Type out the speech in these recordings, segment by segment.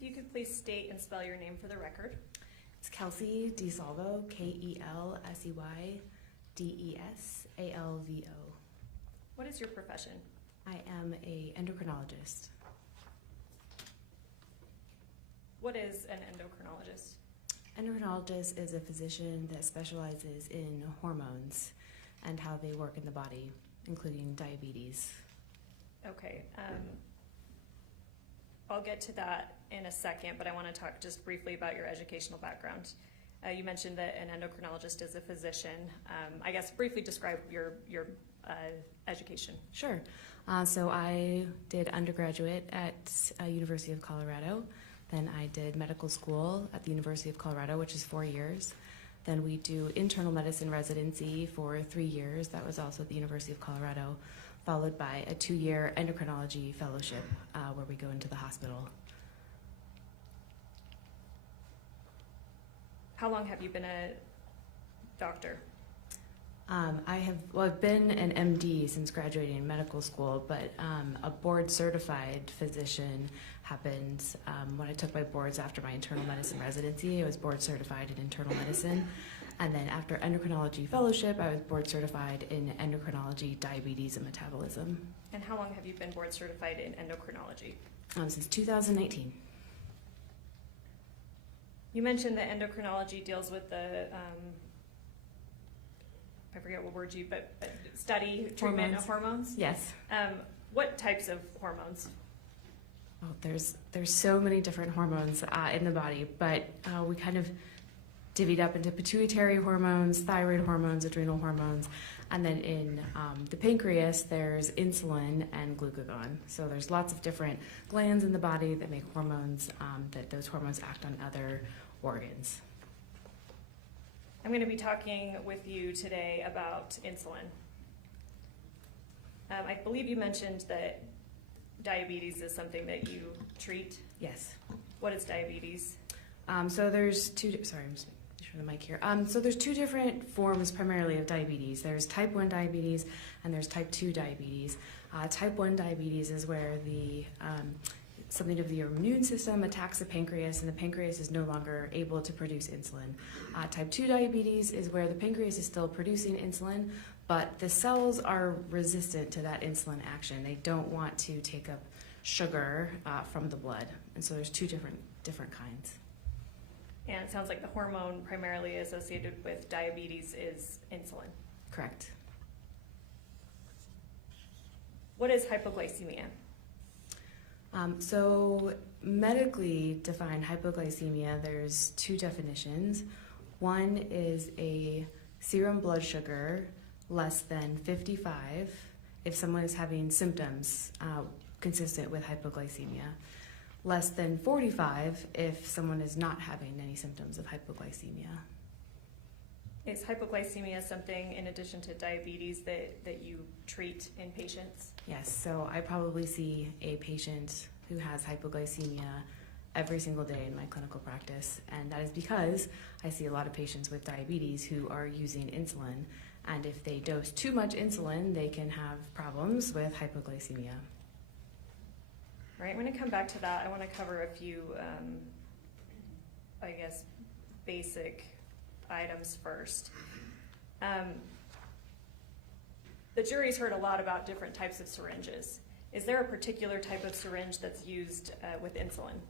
If you could please state and spell your name for the record. It's Kelsey DeSalvo, KelseyDeSalvo. What is your profession? I am an endocrinologist. What is an endocrinologist? Endocrinologist is a physician that specializes in hormones and how they work in the body, including diabetes. Okay, I'll get to that in a second, but I want to talk just briefly about your educational background. You mentioned that an endocrinologist is a physician. I guess briefly describe your education. Sure. So I did undergraduate at University of Colorado. Then I did medical school at the University of Colorado, which is 4 years. Then we do internal medicine residency for 3 years. That was also at the University of Colorado, followed by a 2-year endocrinology fellowship where we go into the hospital. How long have you been a doctor? I've been an MD since graduating medical school, but a board certified physician happened when I took my boards after my internal medicine residency. I was board certified in internal medicine. And then after endocrinology fellowship, I was board certified in endocrinology, diabetes, and metabolism. And how long have you been board certified in endocrinology? Since 2019. You mentioned that endocrinology deals with the, I forget what word but study, treatment of hormones? Yes. What types of hormones? Oh, there's so many different hormones in the body, but we kind of divvied up into pituitary hormones, thyroid hormones, adrenal hormones, and then in the pancreas, there's insulin and glucagon. So there's lots of different glands in the body that make hormones, that those hormones act on other organs. I'm going to be talking with you today about insulin. I believe you mentioned that diabetes is something that you treat. Yes. What is diabetes? So there's two, sorry, I'm just making sure the mic here. So there's two different forms primarily of diabetes. There's type 1 diabetes and there's type 2 diabetes. Type 1 diabetes is where something of the immune system attacks the pancreas and the pancreas is no longer able to produce insulin. Type 2 diabetes is where the pancreas is still producing insulin, but the cells are resistant to that insulin action. They don't want to take up sugar from the blood. And so there's two different kinds. And it sounds like the hormone primarily associated with diabetes is insulin. Correct. What is hypoglycemia? So medically defined hypoglycemia, there's two definitions. One is a serum blood sugar less than 55 if someone is having symptoms consistent with hypoglycemia, less than 45 if someone is not having any symptoms of hypoglycemia. Is hypoglycemia something in addition to diabetes that you treat in patients? Yes, so I probably see a patient who has hypoglycemia every single day in my clinical practice, and that is because I see a lot of patients with diabetes who are using insulin, and if they dose too much insulin, they can have problems with hypoglycemia. All right, I'm going to come back to that. I want to cover a few, I guess, basic items first. The jury's heard a lot about different types of syringes. Is there a particular type of syringe that's used with insulin?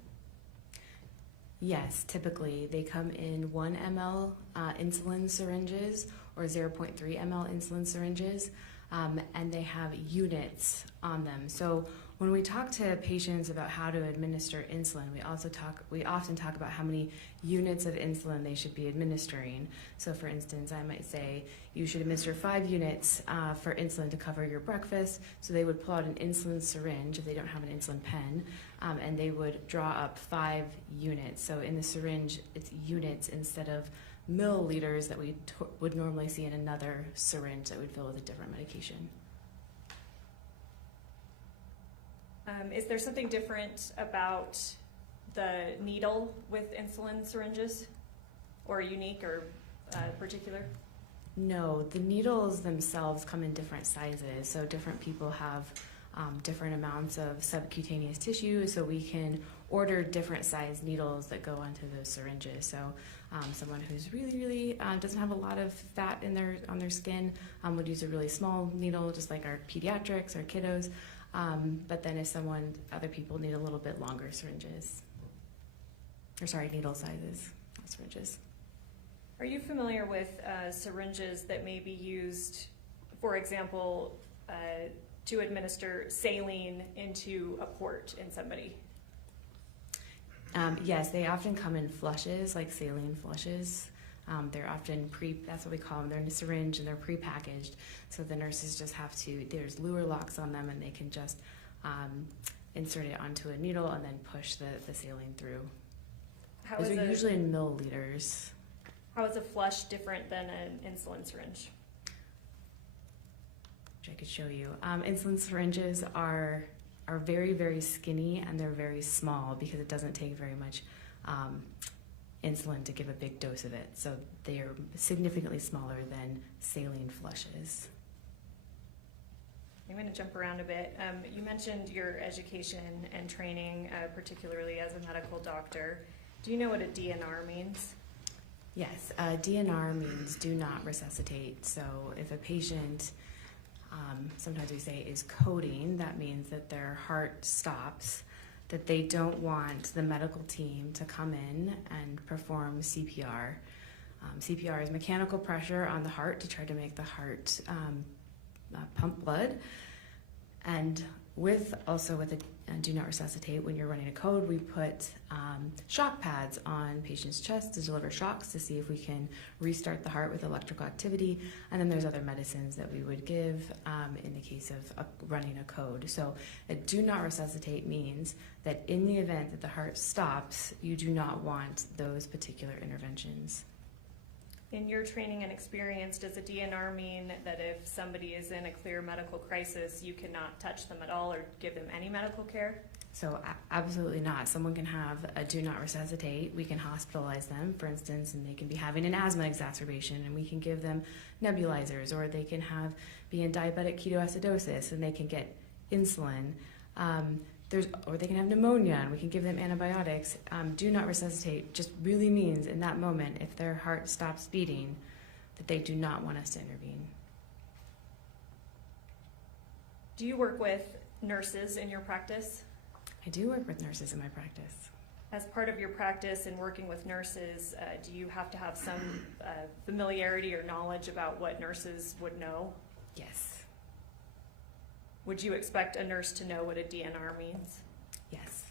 Yes, typically they come in 1 ml insulin syringes or 0.3 ml insulin syringes, and they have units on them. So when we talk to patients about how to administer insulin, we often talk about how many units of insulin they should be administering. So for instance, I might say you should administer 5 units for insulin to cover your breakfast. So they would pull out an insulin syringe if they don't have an insulin pen, and they would draw up 5 units. So in the syringe, it's units instead of milliliters that we would normally see in another syringe that would fill with a different medication. Is there something different about the needle with insulin syringes, or unique or particular? No, the needles themselves come in different sizes, so different people have different amounts of subcutaneous tissue, so we can order different size needles that go onto those syringes. So someone who's really doesn't have a lot of fat on their skin would use a really small needle, just like our pediatrics or kiddos. But then if other people need a little bit longer syringes, needle sizes, not syringes. Are you familiar with syringes that may be used, for example, to administer saline into a port in somebody? Yes, they often come in flushes, like saline flushes. They're often that's what we call them. They're in a syringe and they're pre-packaged. So the nurses just there's lure locks on them and they can just insert it onto a needle and then push the saline through. Those are usually in milliliters. How is a flush different than an insulin syringe? Which I could show you. Insulin syringes are very, very skinny and they're very small because it doesn't take very much insulin to give a big dose of it. So they are significantly smaller than saline flushes. I'm going to jump around a bit. You mentioned your education and training, particularly as a medical doctor. Do you know what a DNR means? Yes, DNR means do not resuscitate. So if a patient, sometimes we say is coding, that means that their heart stops, that they don't want the medical team to come in and perform CPR. CPR is mechanical pressure on the heart to try to make the heart pump blood. And with a do not resuscitate, when you're running a code, we put shock pads on patients' chests to deliver shocks to see if we can restart the heart with electrical activity. And then there's other medicines that we would give in the case of running a code. So a do not resuscitate means that in the event that the heart stops, you do not want those particular interventions. In your training and experience, does a DNR mean that if somebody is in a clear medical crisis, you cannot touch them at all or give them any medical care? So absolutely not. Someone can have a do not resuscitate. We can hospitalize them, for instance, and they can be having an asthma exacerbation, and we can give them nebulizers, or they can be in diabetic ketoacidosis, and they can get insulin. Or they can have pneumonia, and we can give them antibiotics. Do not resuscitate just really means in that moment, if their heart stops beating, that they do not want us to intervene. Do you work with nurses in your practice? I do work with nurses in my practice. As part of your practice in working with nurses, do you have to have some familiarity or knowledge about what nurses would know? Yes. Would you expect a nurse to know what a DNR means? Yes.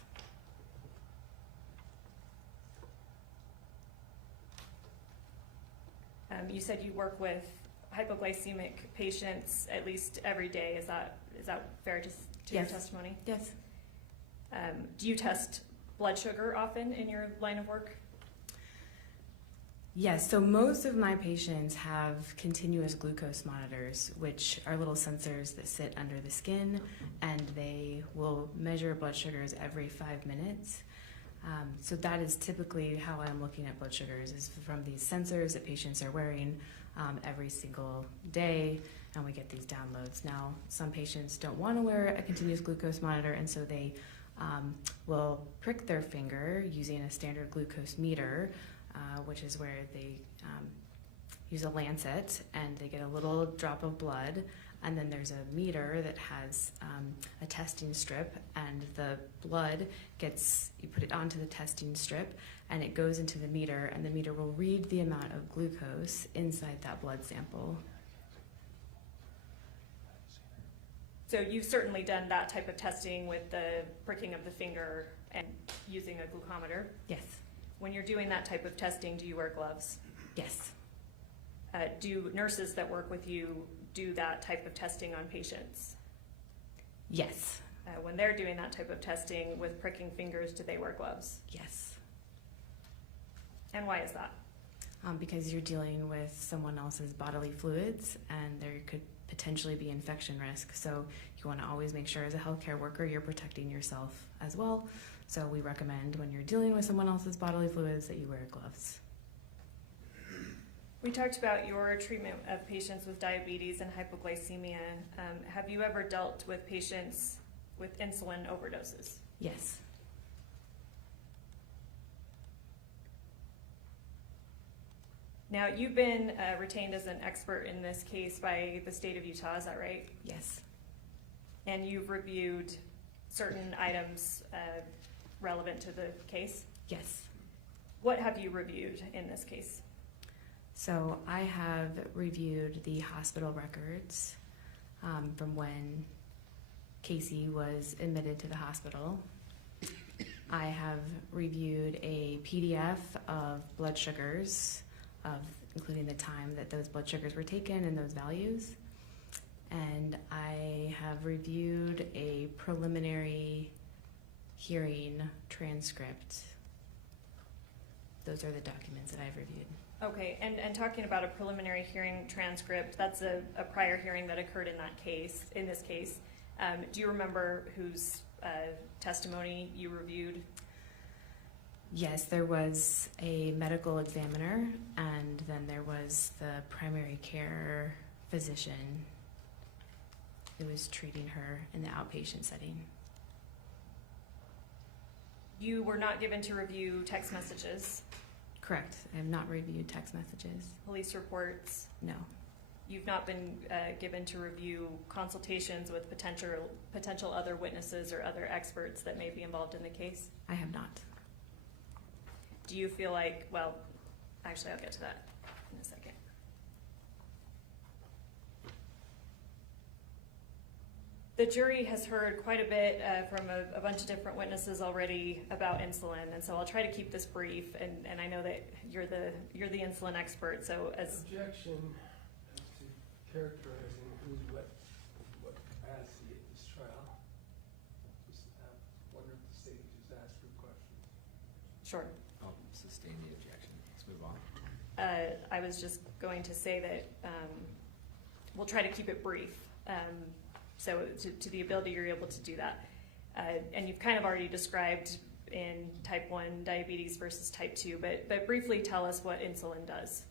You said you work with hypoglycemic patients at least every day. Is that fair to your testimony? Yes. Do you test blood sugar often in your line of work? Yes, so most of my patients have continuous glucose monitors, which are little sensors that sit under the skin, and they will measure blood sugars every 5 minutes. So that is typically how I'm looking at blood sugars, is from these sensors that patients are wearing every single day, and we get these downloads. Now, some patients don't want to wear a continuous glucose monitor, and so they will prick their finger using a standard glucose meter, which is where they use a lancet and they get a little drop of blood, and then there's a meter that has a testing strip, and the blood you put it onto the testing strip and it goes into the meter, and the meter will read the amount of glucose inside that blood sample. So you've certainly done that type of testing with the pricking of the finger and using a glucometer. Yes. When you're doing that type of testing, do you wear gloves? Yes. Do nurses that work with you do that type of testing on patients? Yes. When they're doing that type of testing with pricking fingers, do they wear gloves? Yes. And why is that? Because you're dealing with someone else's bodily fluids, and there could potentially be infection risk. So you want to always make sure as a healthcare worker you're protecting yourself as well. So we recommend when you're dealing with someone else's bodily fluids that you wear gloves. We talked about your treatment of patients with diabetes and hypoglycemia. Have you ever dealt with patients with insulin overdoses? Yes. Now, you've been retained as an expert in this case by the state of Utah, is that right? Yes. And you've reviewed certain items relevant to the case? Yes. What have you reviewed in this case? So I have reviewed the hospital records from when Kacee was admitted to the hospital. I have reviewed a PDF of blood sugars, including the time that those blood sugars were taken and those values. And I have reviewed a preliminary hearing transcript. Those are the documents that I've reviewed. Okay, and talking about a preliminary hearing transcript, that's a prior hearing that occurred in this case. Do you remember whose testimony you reviewed? Yes, there was a medical examiner, and then there was the primary care physician who was treating her in the outpatient setting. You were not given to review text messages, Correct. I have not reviewed text messages. police reports. No. You've not been given to review consultations with potential other witnesses or other experts that may be involved in the case. I have not. Do you feel like, well, actually I'll get to that in a second. The jury has heard quite a bit from a bunch of different witnesses already about insulin, and so I'll try to keep this brief, and I know that you're the insulin expert, so as... Objection as to characterizing who's what capacity at this trial. Just wonder if the state could just ask her questions. Sure. I'll sustain the objection. Let's move on. I was just going to say that we'll try to keep it brief. So to the ability you're able to do that. And you've kind of already described in type 1 diabetes versus type 2, but briefly tell us what insulin does.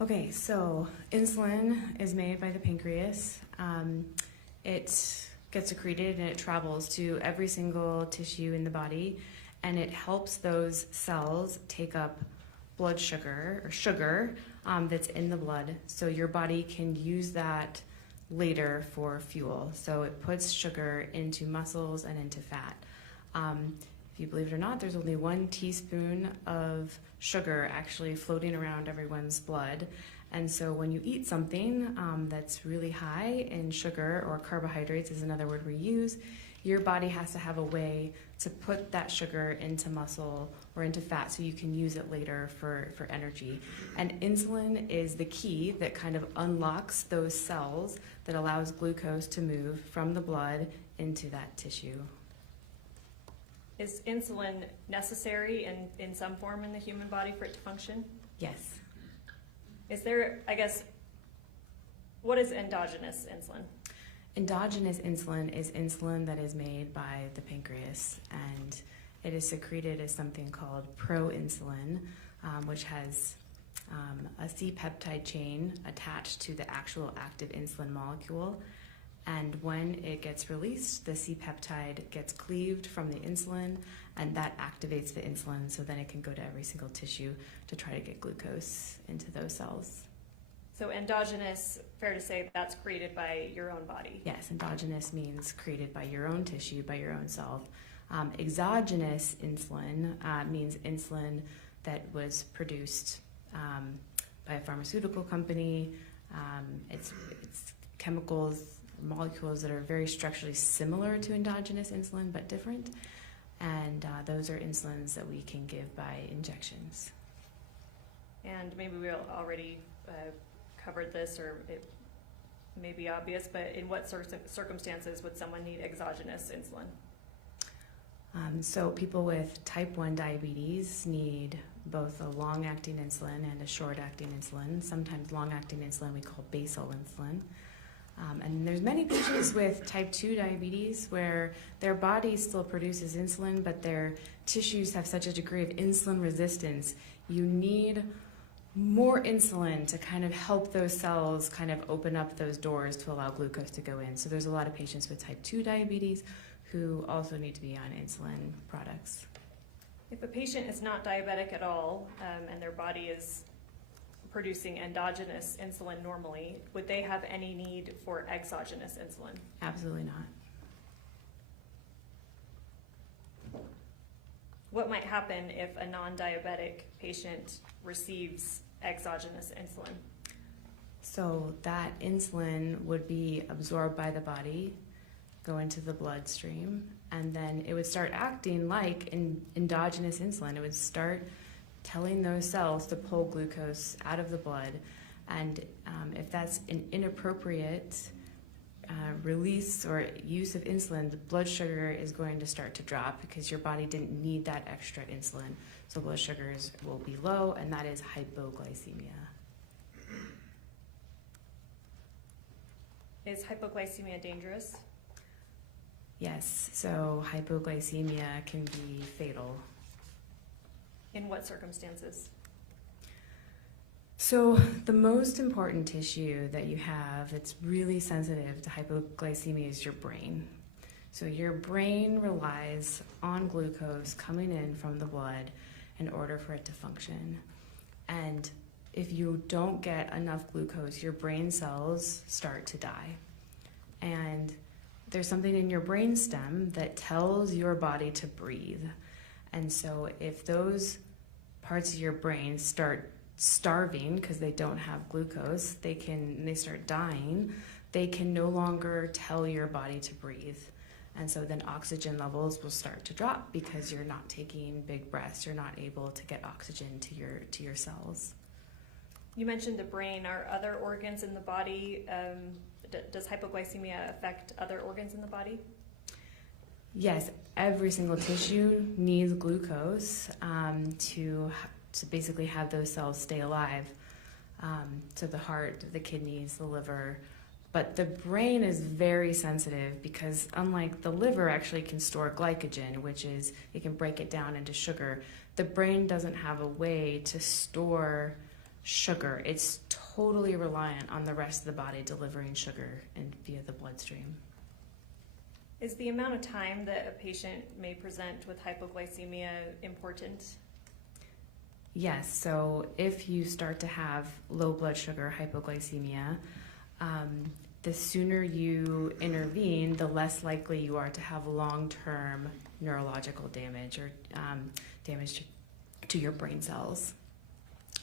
Okay, so insulin is made by the pancreas. It gets secreted and it travels to every single tissue in the body, and it helps those cells take up blood sugar or sugar that's in the blood, so your body can use that later for fuel. So it puts sugar into muscles and into fat. If you believe it or not, there's only 1 teaspoon of sugar actually floating around everyone's blood. And so when you eat something that's really high in sugar, or carbohydrates is another word we use, your body has to have a way to put that sugar into muscle or into fat so you can use it later for energy. And insulin is the key that kind of unlocks those cells that allows glucose to move from the blood into that tissue. Is insulin necessary in some form in the human body for it to function? Yes. Is there, I guess, what is endogenous insulin? Endogenous insulin is insulin that is made by the pancreas, and it is secreted as something called proinsulin, which has a C-peptide chain attached to the actual active insulin molecule. And when it gets released, the C-peptide gets cleaved from the insulin, and that activates the insulin, so then it can go to every single tissue to try to get glucose into those cells. So endogenous, fair to say that's created by your own body? Yes, endogenous means created by your own tissue, by your own self. Exogenous insulin means insulin that was produced by a pharmaceutical company. It's chemicals, molecules that are very structurally similar to endogenous insulin but different. And those are insulins that we can give by injections. And maybe we already covered this, or it may be obvious, but in what circumstances would someone need exogenous insulin? So people with type 1 diabetes need both a long-acting insulin and a short-acting insulin. Sometimes long-acting insulin we call basal insulin. And there's many patients with type 2 diabetes where their body still produces insulin, but their tissues have such a degree of insulin resistance. You need more insulin to kind of help those cells kind of open up those doors to allow glucose to go in. So there's a lot of patients with type 2 diabetes who also need to be on insulin products. If a patient is not diabetic at all, and their body is producing endogenous insulin normally, would they have any need for exogenous insulin? Absolutely not. What might happen if a non-diabetic patient receives exogenous insulin? So that insulin would be absorbed by the body, go into the bloodstream, and then it would start acting like endogenous insulin. It would start telling those cells to pull glucose out of the blood. And if that's an inappropriate release or use of insulin, the blood sugar is going to start to drop because your body didn't need that extra insulin. So blood sugars will be low, and that is hypoglycemia. Is hypoglycemia dangerous? Yes, so hypoglycemia can be fatal. In what circumstances? So the most important tissue that you have that's really sensitive to hypoglycemia is your brain. So your brain relies on glucose coming in from the blood in order for it to function. And if you don't get enough glucose, your brain cells start to die. And there's something in your brain stem that tells your body to breathe. And so if those parts of your brain start starving because they don't have glucose, they start dying, they can no longer tell your body to breathe. And so then oxygen levels will start to drop because you're not taking big breaths, you're not able to get oxygen to your cells. You mentioned the brain. Are other organs in the body, does hypoglycemia affect other organs in the body? Yes, every single tissue needs glucose to basically have those cells stay alive. So the heart, the kidneys, the liver. But the brain is very sensitive because unlike the liver actually can store glycogen, which is, it can break it down into sugar, the brain doesn't have a way to store sugar. It's totally reliant on the rest of the body delivering sugar and via the bloodstream. Is the amount of time that a patient may present with hypoglycemia important? Yes, so if you start to have low blood sugar, hypoglycemia, the sooner you intervene, the less likely you are to have long-term neurological damage or damage to your brain cells.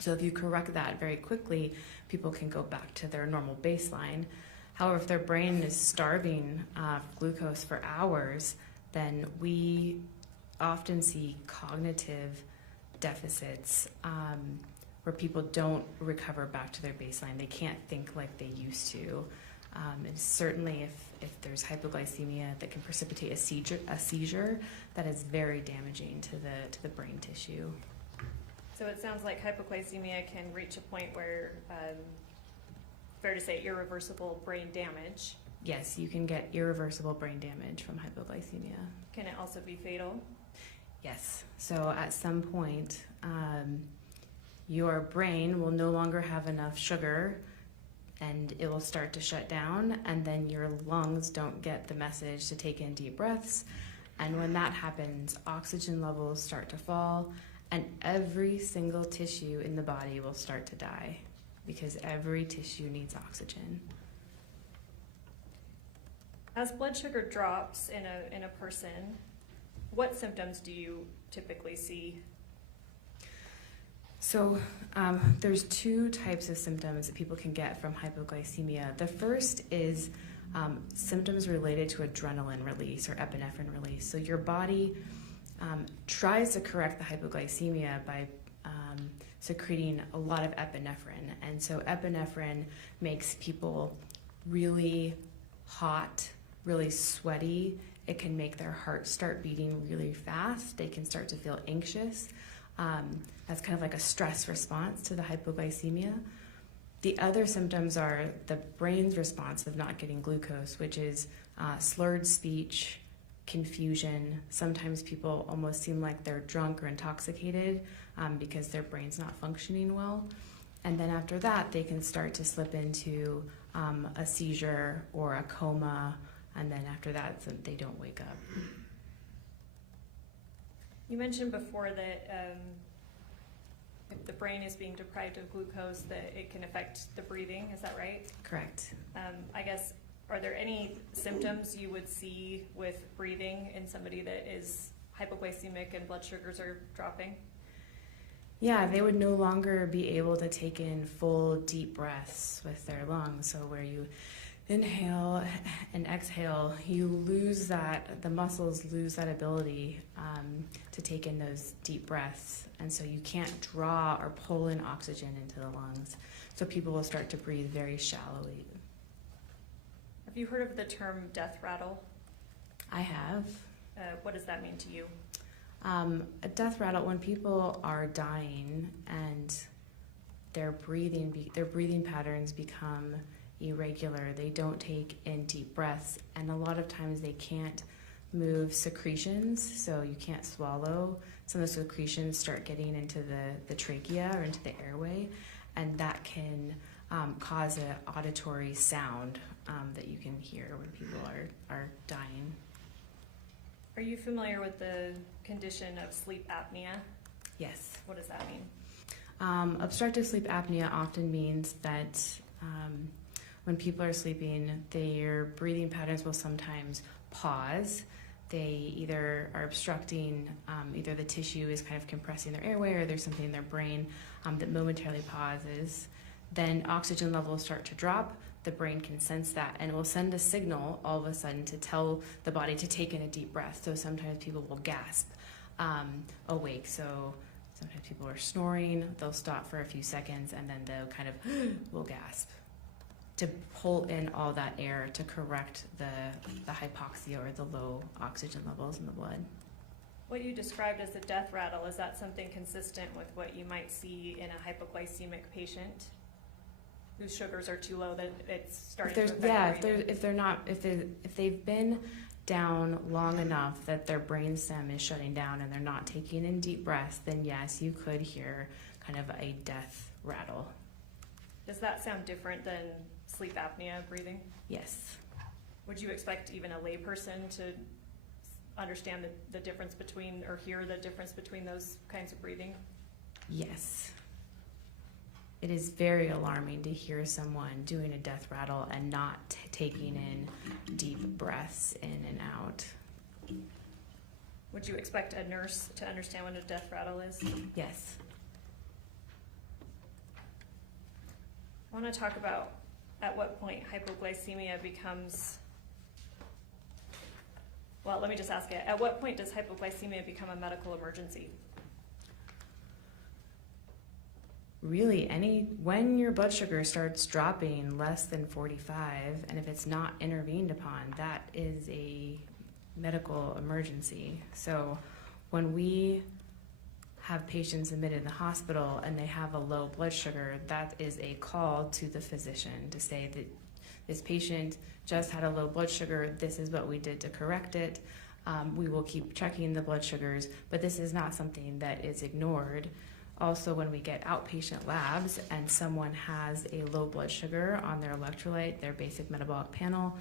So if you correct that very quickly, people can go back to their normal baseline. However, if their brain is starving glucose for hours, then we often see cognitive deficits where people don't recover back to their baseline. They can't think like they used to. And certainly if there's hypoglycemia that can precipitate a seizure, that is very damaging to the brain tissue. So it sounds like hypoglycemia can reach a point where, fair to say, irreversible brain damage. Yes, you can get irreversible brain damage from hypoglycemia. Can it also be fatal? Yes. So at some point, your brain will no longer have enough sugar and it will start to shut down, and then your lungs don't get the message to take in deep breaths. And when that happens, oxygen levels start to fall, and every single tissue in the body will start to die because every tissue needs oxygen. As blood sugar drops in a person, what symptoms do you typically see? So there's two types of symptoms that people can get from hypoglycemia. The first is symptoms related to adrenaline release or epinephrine release. So your body tries to correct the hypoglycemia by secreting a lot of epinephrine. And so epinephrine makes people really hot, really sweaty. It can make their heart start beating really fast. They can start to feel anxious. That's kind of like a stress response to the hypoglycemia. The other symptoms are the brain's response of not getting glucose, which is slurred speech, confusion. Sometimes people almost seem like they're drunk or intoxicated because their brain's not functioning well. And then after that, they can start to slip into a seizure or a coma, and then after that, so they don't wake up. You mentioned before that if the brain is being deprived of glucose, that it can affect the breathing. Is that right? Correct. I guess, are there any symptoms you would see with breathing in somebody that is hypoglycemic and blood sugars are dropping? Yeah, they would no longer be able to take in full deep breaths with their lungs. So where you inhale and exhale, you lose that, the muscles lose that ability to take in those deep breaths. And so you can't draw or pull in oxygen into the lungs. So people will start to breathe very shallowly. Have you heard of the term death rattle? I have. What does that mean to you? A death rattle, when people are dying and their breathing patterns become irregular, they don't take in deep breaths, and a lot of times they can't move secretions, so you can't swallow. Some of the secretions start getting into the trachea or into the airway, and that can cause an auditory sound that you can hear when people are dying. Are you familiar with the condition of sleep apnea? Yes. What does that mean? Obstructive sleep apnea often means that when people are sleeping, their breathing patterns will sometimes pause. They either are obstructing, either the tissue is kind of compressing their airway, or there's something in their brain that momentarily pauses. Then oxygen levels start to drop. The brain can sense that, and it will send a signal all of a sudden to tell the body to take in a deep breath. So sometimes people will gasp awake. So sometimes people are snoring, they'll stop for a few seconds, and then they'll kind of will gasp to pull in all that air to correct the hypoxia or the low oxygen levels in the blood. What you described as a death rattle, is that something consistent with what you might see in a hypoglycemic patient whose sugars are too low that it's starting to affect breathing? If they've been down long enough that their brainstem is shutting down and they're not taking in deep breaths, then yes, you could hear kind of a death rattle. Does that sound different than sleep apnea breathing? Yes. Would you expect even a layperson to understand the difference between, or hear the difference between those kinds of breathing? Yes. It is very alarming to hear someone doing a death rattle and not taking in deep breaths in and out. Would you expect a nurse to understand what a death rattle is? Yes. I want to talk about at what point hypoglycemia becomes, well, let me just ask it. At what point does hypoglycemia become a medical emergency? Really, when your blood sugar starts dropping less than 45, and if it's not intervened upon, that is a medical emergency. So when we have patients admitted in the hospital and they have a low blood sugar, that is a call to the physician to say that this patient just had a low blood sugar, this is what we did to correct it. We will keep checking the blood sugars, but this is not something that is ignored. Also, when we get outpatient labs and someone has a low blood sugar on their electrolyte, their basic metabolic panel,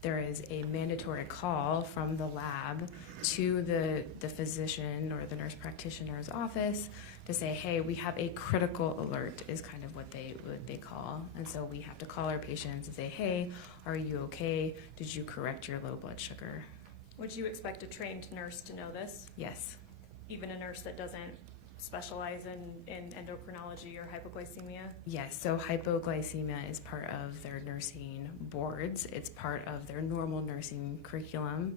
there is a mandatory call from the lab to the physician or the nurse practitioner's office to say, hey, we have a critical alert, is kind of what they call. And so we have to call our patients and say, hey, are you okay? Did you correct your low blood sugar? Would you expect a trained nurse to know this? Yes. Even a nurse that doesn't specialize in endocrinology or hypoglycemia? Yes, so hypoglycemia is part of their nursing boards. It's part of their normal nursing curriculum.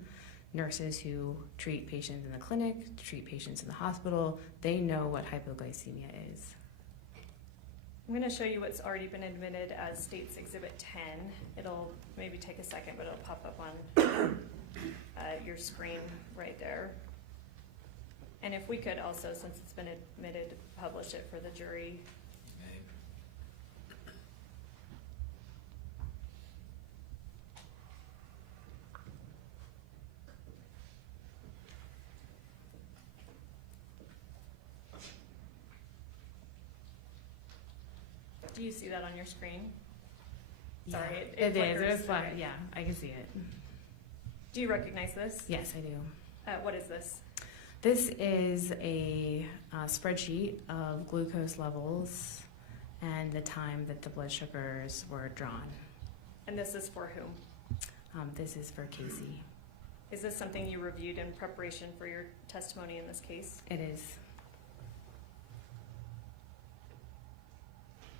Nurses who treat patients in the clinic, treat patients in the hospital, they know what hypoglycemia is. I'm going to show you what's already been admitted as States Exhibit 10. It'll maybe take a second, but it'll pop up on your screen right there. And if we could also, since it's been admitted, publish it for the jury. Do you see that on your screen? Yeah, Sorry, it is. flickers. It was flat. Okay. Yeah, I can see it. Do you recognize this? Yes, I do. What is this? This is a spreadsheet of glucose levels and the time that the blood sugars were drawn. And this is for whom? This is for Kacee. Is this something you reviewed in preparation for your testimony in this case? It is.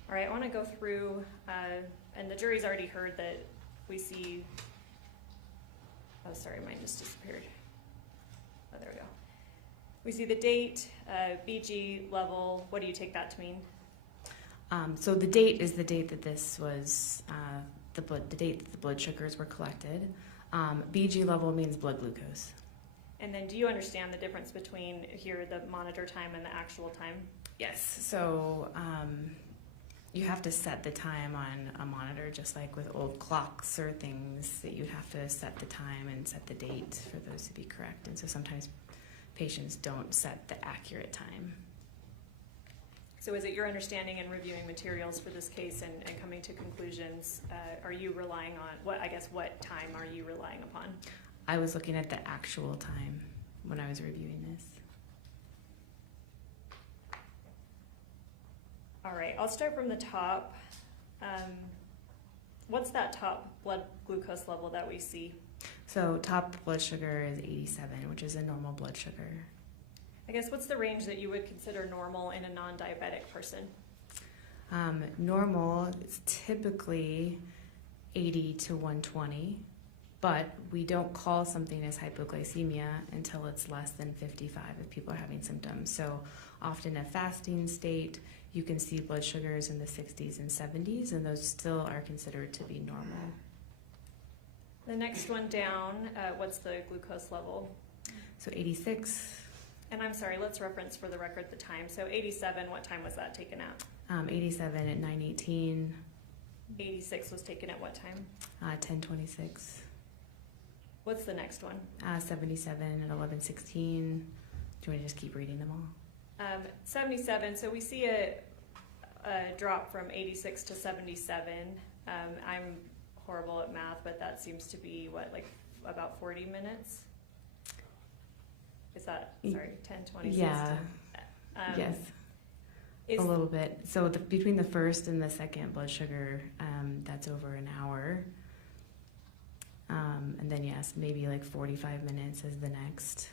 All right, I want to go through, and the jury's already heard that we see, oh, sorry, mine just disappeared. Oh, there we go. We see the date, BG level. What do you take that to mean? So the date is the date that this was, the date that the blood sugars were collected. BG level means blood glucose. And then do you understand the difference between here, the monitor time and the actual time? Yes. So you have to set the time on a monitor, just like with old clocks or things that you'd have to set the time and set the date for those to be correct. And so sometimes patients don't set the accurate time. So is it your understanding in reviewing materials for this case and coming to conclusions, are you relying on, what time are you relying upon? I was looking at the actual time when I was reviewing this. All right, I'll start from the top. What's that top blood glucose level that we see? So top blood sugar is 87, which is a normal blood sugar. I guess what's the range that you would consider normal in a non-diabetic person? Normal is typically 80 to 120, but we don't call something as hypoglycemia until it's less than 55 if people are having symptoms. So often in a fasting state, you can see blood sugars in the 60s and 70s, and those still are considered to be normal. The next one down, what's the glucose level? So 86. And I'm sorry, let's reference for the record the time. So 87, what time was that taken at? 87 at 9:18. 86 was taken at what time? 10:26. What's the next one? 77 at 11:16. Do you want to just keep reading them all? 77, so we see a drop from 86 to 77. I'm horrible at math, but that seems to be what, like about 40 minutes? Is that, sorry, 10:26? Yeah, yes, a little bit. So between the first and the second blood sugar, that's over an hour. And then yes, maybe like 45 minutes is the next.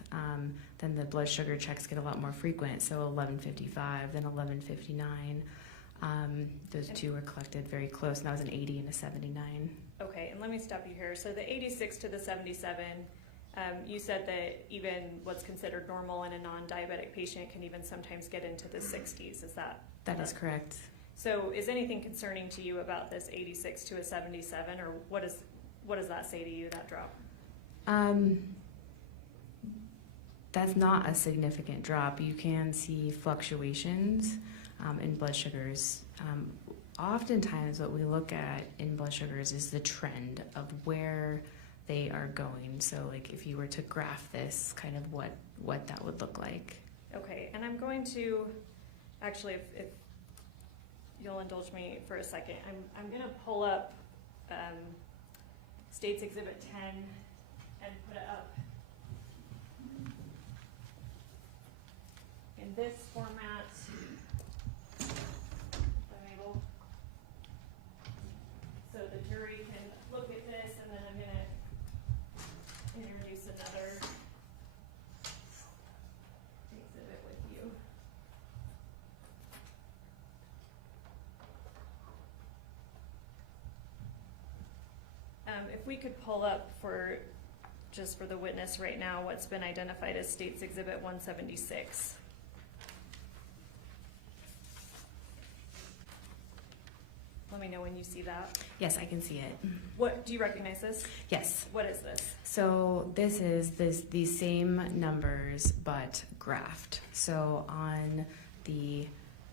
Then the blood sugar checks get a lot more frequent. So 11:55, then 11:59. Those two were collected very close, and that was an 80 and a 79. Okay, and let me stop you here. So the 86 to the 77, you said that even what's considered normal in a non-diabetic patient can even sometimes get into the 60s. Is that? That is correct. So is anything concerning to you about this 86 to a 77, or what does that say to you, that drop? That's not a significant drop. You can see fluctuations in blood sugars. Oftentimes what we look at in blood sugars is the trend of where they are going. So like if you were to graph this, kind of what that would look like. Okay, and I'm going to, actually, if you'll indulge me for a second, I'm going to pull up States Exhibit 10 and put it up in this format. If I'm able. So the jury can look at this, and then I'm going to introduce another exhibit with you. If we could pull up just for the witness right now, what's been identified as States Exhibit 176. Let me know when you see that. Yes, I can see it. What, do you recognize this? Yes. What is this? So this is these same numbers but graphed. So on the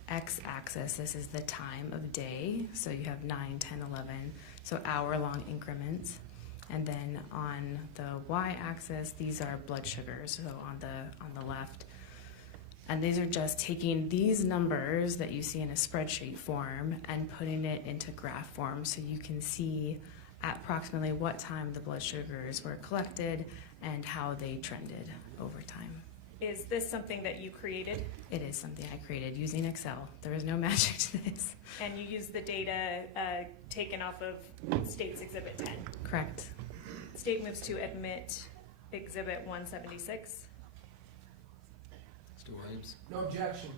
x-axis, this is the time of day. So you have 9, 10, 11. So hour-long increments. And then on the y-axis, these are blood sugars. So on the left, And these are just taking these numbers that you see in a spreadsheet form and putting it into graph form so you can see at approximately what time the blood sugars were collected and how they trended over time. Is this something that you created? It is something I created using Excel. There is no magic to this. And you use the data taken off of State's Exhibit 10? Correct. State moves to admit Exhibit 176. Mr. Williams, No objection.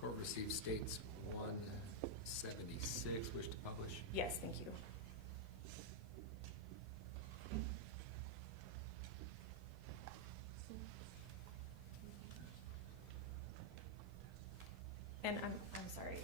court receives States 176, wish to publish. Yes, thank you. And I'm sorry.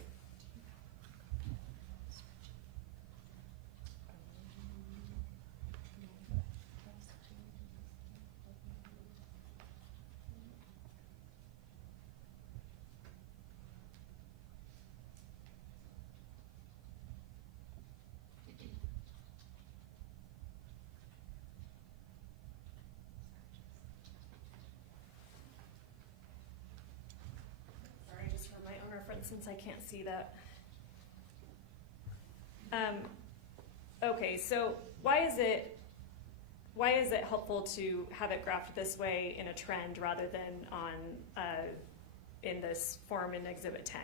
Sorry, just for my own reference, since I can't see that. Okay, so why is it helpful to have it graphed this way in a trend rather than on in this form in Exhibit 10?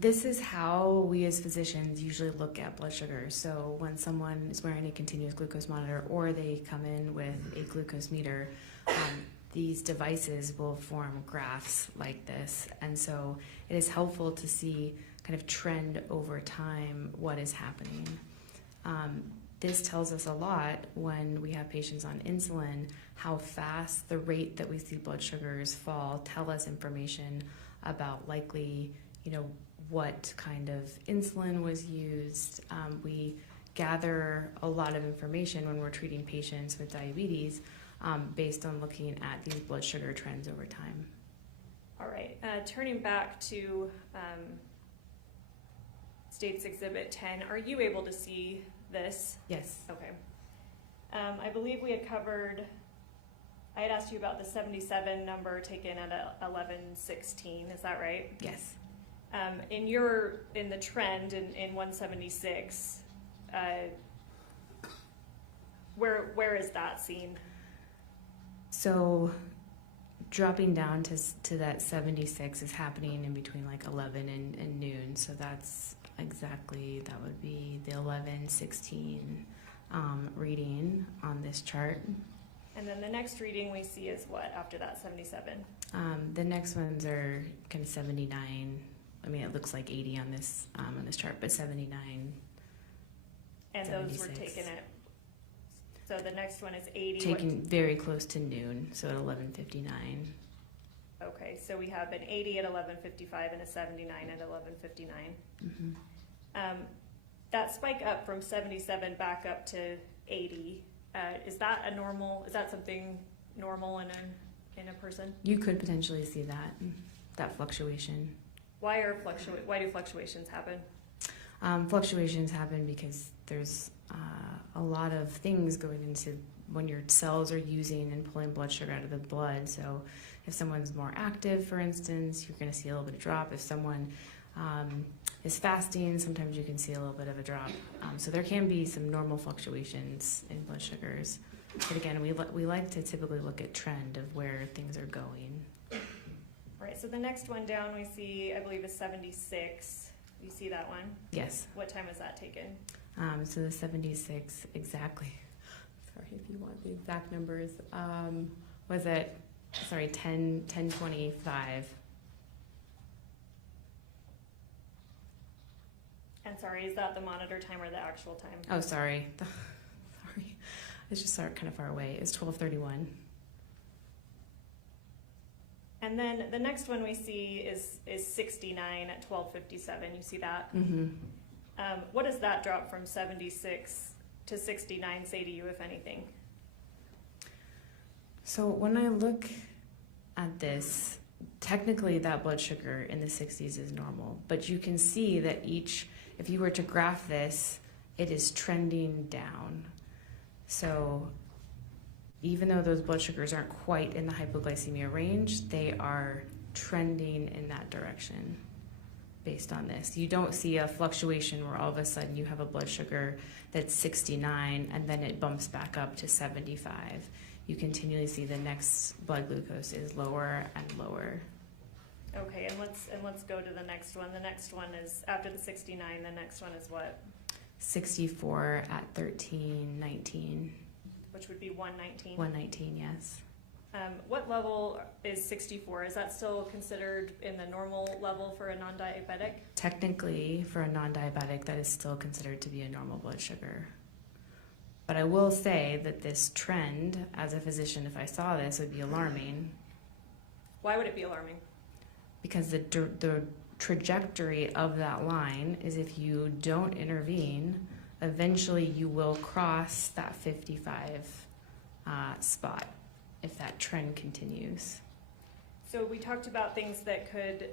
This is how we as physicians usually look at blood sugar. So when someone is wearing a continuous glucose monitor or they come in with a glucose meter, these devices will form graphs like this. And so it is helpful to see kind of trend over time what is happening. This tells us a lot when we have patients on insulin, how fast the rate that we see blood sugars fall tell us information about likely, what kind of insulin was used. We gather a lot of information when we're treating patients with diabetes based on looking at these blood sugar trends over time. All right, turning back to State's Exhibit 10, are you able to see this? Yes. Okay. I believe we had covered, I had asked you about the 77 number taken at 11:16, is that right? Yes. In the trend in 176, where is that seen? So dropping down to that 76 is happening in between like 11 and noon. So that's exactly, that would be the 11:16 reading on this chart. And then the next reading we see is what after that 77? The next ones are kind of 79. I mean, it looks like 80 on this chart, but 79. And 76. those were taken at, so the next one is 80. Taken very close to noon, so at 11:59. Okay, so we have an 80 at 11:55 and a 79 at 11:59. Mm-hmm. That spike up from 77 back up to 80, is that something normal in a person? You could potentially see that fluctuation. Why do fluctuations happen? Fluctuations happen because there's a lot of things going into when your cells are using and pulling blood sugar out of the blood. So if someone's more active, for instance, you're going to see a little bit of drop. If someone is fasting, sometimes you can see a little bit of a drop. So there can be some normal fluctuations in blood sugars. But again, we like to typically look at trend of where things are going. Right, so the next one down we see, I believe, is 76. You see that one? Yes. What time was that taken? So the 76 exactly. Sorry if you want the exact numbers. Was it 10:25. And sorry, is that the monitor time or the actual time? Oh, sorry. Sorry. It's just kind of far away. It's 12:31. And then the next one we see is 69 at 12:57. You see that? Mm-hmm. What does that drop from 76 to 69 say to you, if anything? So when I look at this, technically that blood sugar in the 60s is normal, but you can see that if you were to graph this, it is trending down. So even though those blood sugars aren't quite in the hypoglycemia range, they are trending in that direction based on this. You don't see a fluctuation where all of a sudden you have a blood sugar that's 69 and then it bumps back up to 75. You continually see the next blood glucose is lower and lower. Okay, and let's go to the next one. The next one is after the 69. The next one is what? 64 at 13:19. Which would be 119. 119, yes. What level is 64? Is that still considered in the normal level for a non-diabetic? Technically, for a non-diabetic, that is still considered to be a normal blood sugar. But I will say that this trend, as a physician, if I saw this, would be alarming. Why would it be alarming? Because the trajectory of that line is if you don't intervene, eventually you will cross that 55 spot if that trend continues. So we talked about things that could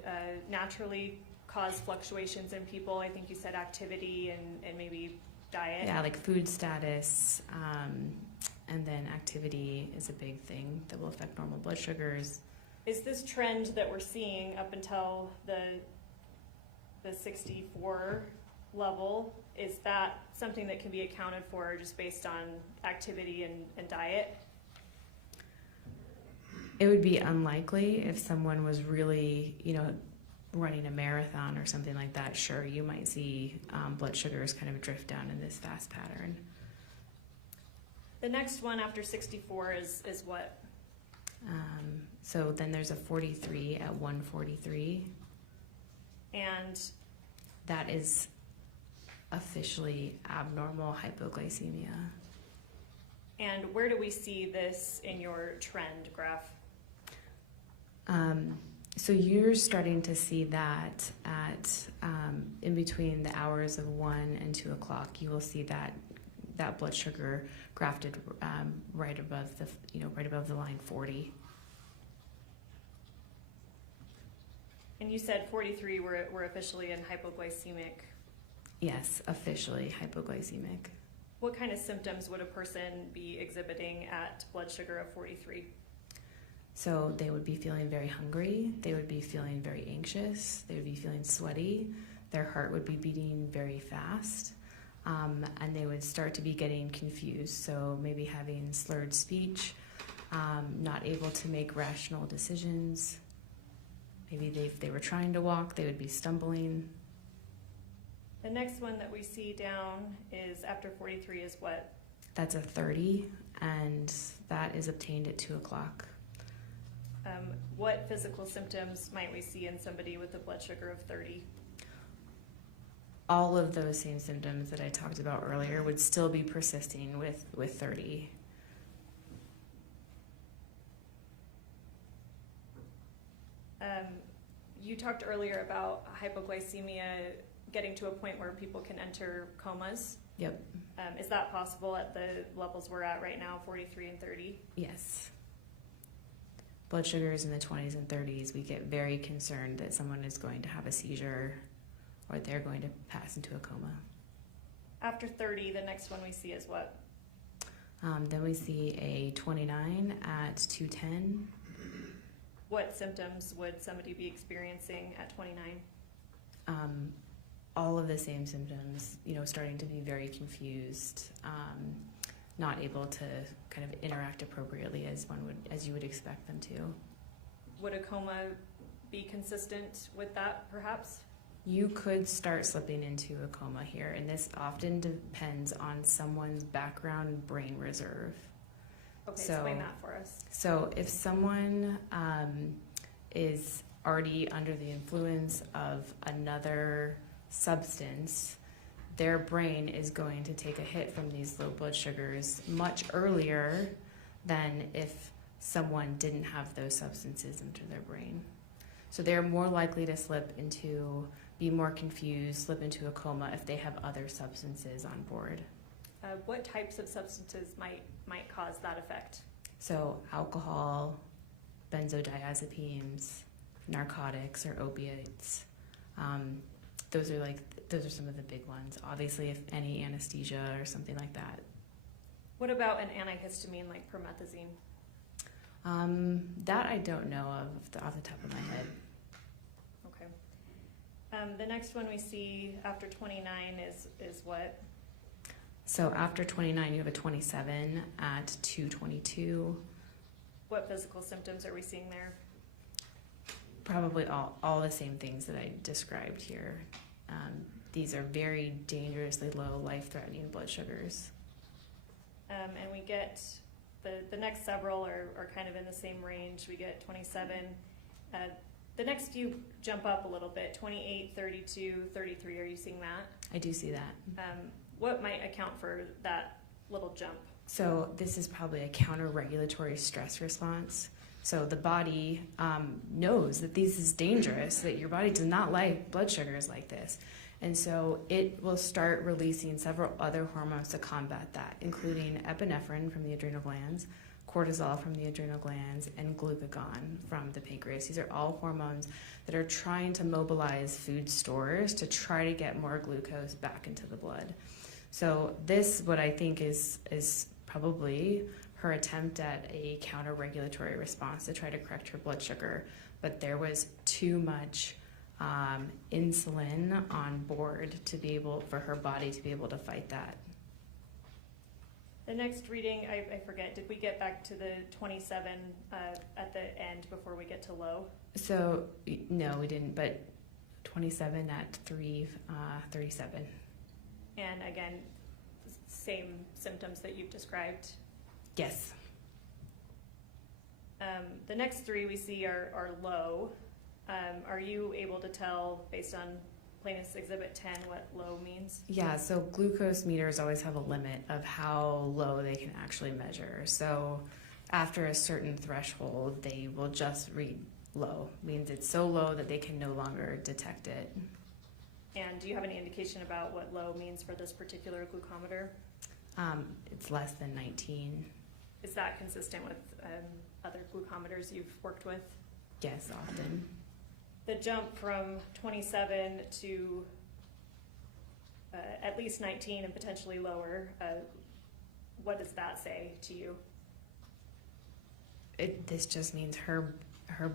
naturally cause fluctuations in people. I think you said activity and maybe diet. Yeah, like food status, and then activity is a big thing that will affect normal blood sugars. Is this trend that we're seeing up until the 64 level, is that something that can be accounted for just based on activity and diet? It would be unlikely if someone was really, running a marathon or something like that. Sure, you might see blood sugars kind of drift down in this fast pattern. The next one after 64 is what? So then there's a 43 at 143. And that is officially abnormal hypoglycemia. And where do we see this in your trend graph? So you're starting to see that at in between the hours of 1 and 2 o'clock. You will see that blood sugar grafted right above the line 40. And you said 43 were officially in hypoglycemic. Yes, officially hypoglycemic. What kind of symptoms would a person be exhibiting at blood sugar of 43? So they would be feeling very hungry, they would be feeling very anxious, they would be feeling sweaty, their heart would be beating very fast, and they would start to be getting confused, so maybe having slurred speech, not able to make rational decisions. Maybe if they were trying to walk, they would be stumbling. The next one that we see down is after 43 is what? That's a 30, and that is obtained at 2 o'clock. What physical symptoms might we see in somebody with a blood sugar of 30? All of those same symptoms that I talked about earlier would still be persisting with 30. You talked earlier about hypoglycemia getting to a point where people can enter comas. Yep. Is that possible at the levels we're at right now, 43 and 30? Yes. Blood sugars in the 20s and 30s, we get very concerned that someone is going to have a seizure or they're going to pass into a coma. After 30, the next one we see is what? Then we see a 29 at 210. What symptoms would somebody be experiencing at 29? All of the same symptoms, starting to be very confused, not able to kind of interact appropriately as you would expect them to. Would a coma be consistent with that, perhaps? You could start slipping into a coma here, and this often depends on someone's background brain reserve. Okay, explain that for us. So if someone is already under the influence of another substance, their brain is going to take a hit from these low blood sugars much earlier than if someone didn't have those substances into their brain. So they're more likely to be more confused, slip into a coma if they have other substances on board. What types of substances might cause that effect? So alcohol, benzodiazepines, narcotics or opiates. Those are some of the big ones. Obviously, if any anesthesia or something like that. What about an antihistamine like promethazine? That I don't know of off the top of my head. Okay. The next one we see after 29 is what? So after 29, you have a 27 at 222. What physical symptoms are we seeing there? Probably all the same things that I described here. These are very dangerously low, life-threatening blood sugars. And we get the next several are kind of in the same range. We get 27. The next few jump up a little bit, 28, 32, 33. Are you seeing that? I do see that. What might account for that little jump? So this is probably a counter-regulatory stress response. So the body knows that this is dangerous, that your body does not like blood sugars like this. And so it will start releasing several other hormones to combat that, including epinephrine from the adrenal glands, cortisol from the adrenal glands, and glucagon from the pancreas. These are all hormones that are trying to mobilize food stores to try to get more glucose back into the blood. So this, what I think is probably her attempt at a counter-regulatory response to try to correct her blood sugar, but there was too much insulin on board to be able, for her body to be able to fight that. The next reading, I forget, did we get back to the 27 at the end before we get to low? So, no, we didn't, but 27 at 3:37. And again, same symptoms that you've described. Yes. The next three we see are low. Are you able to tell, based on Plaintiff's Exhibit 10, what low means? Yeah, so glucose meters always have a limit of how low they can actually measure. So after a certain threshold, they will just read low. Means it's so low that they can no longer detect it. And do you have any indication about what low means for this particular glucometer? It's less than 19. Is that consistent with other glucometers you've worked with? Yes, often. The jump from 27 to at least 19 and potentially lower, what does that say to you? This just means her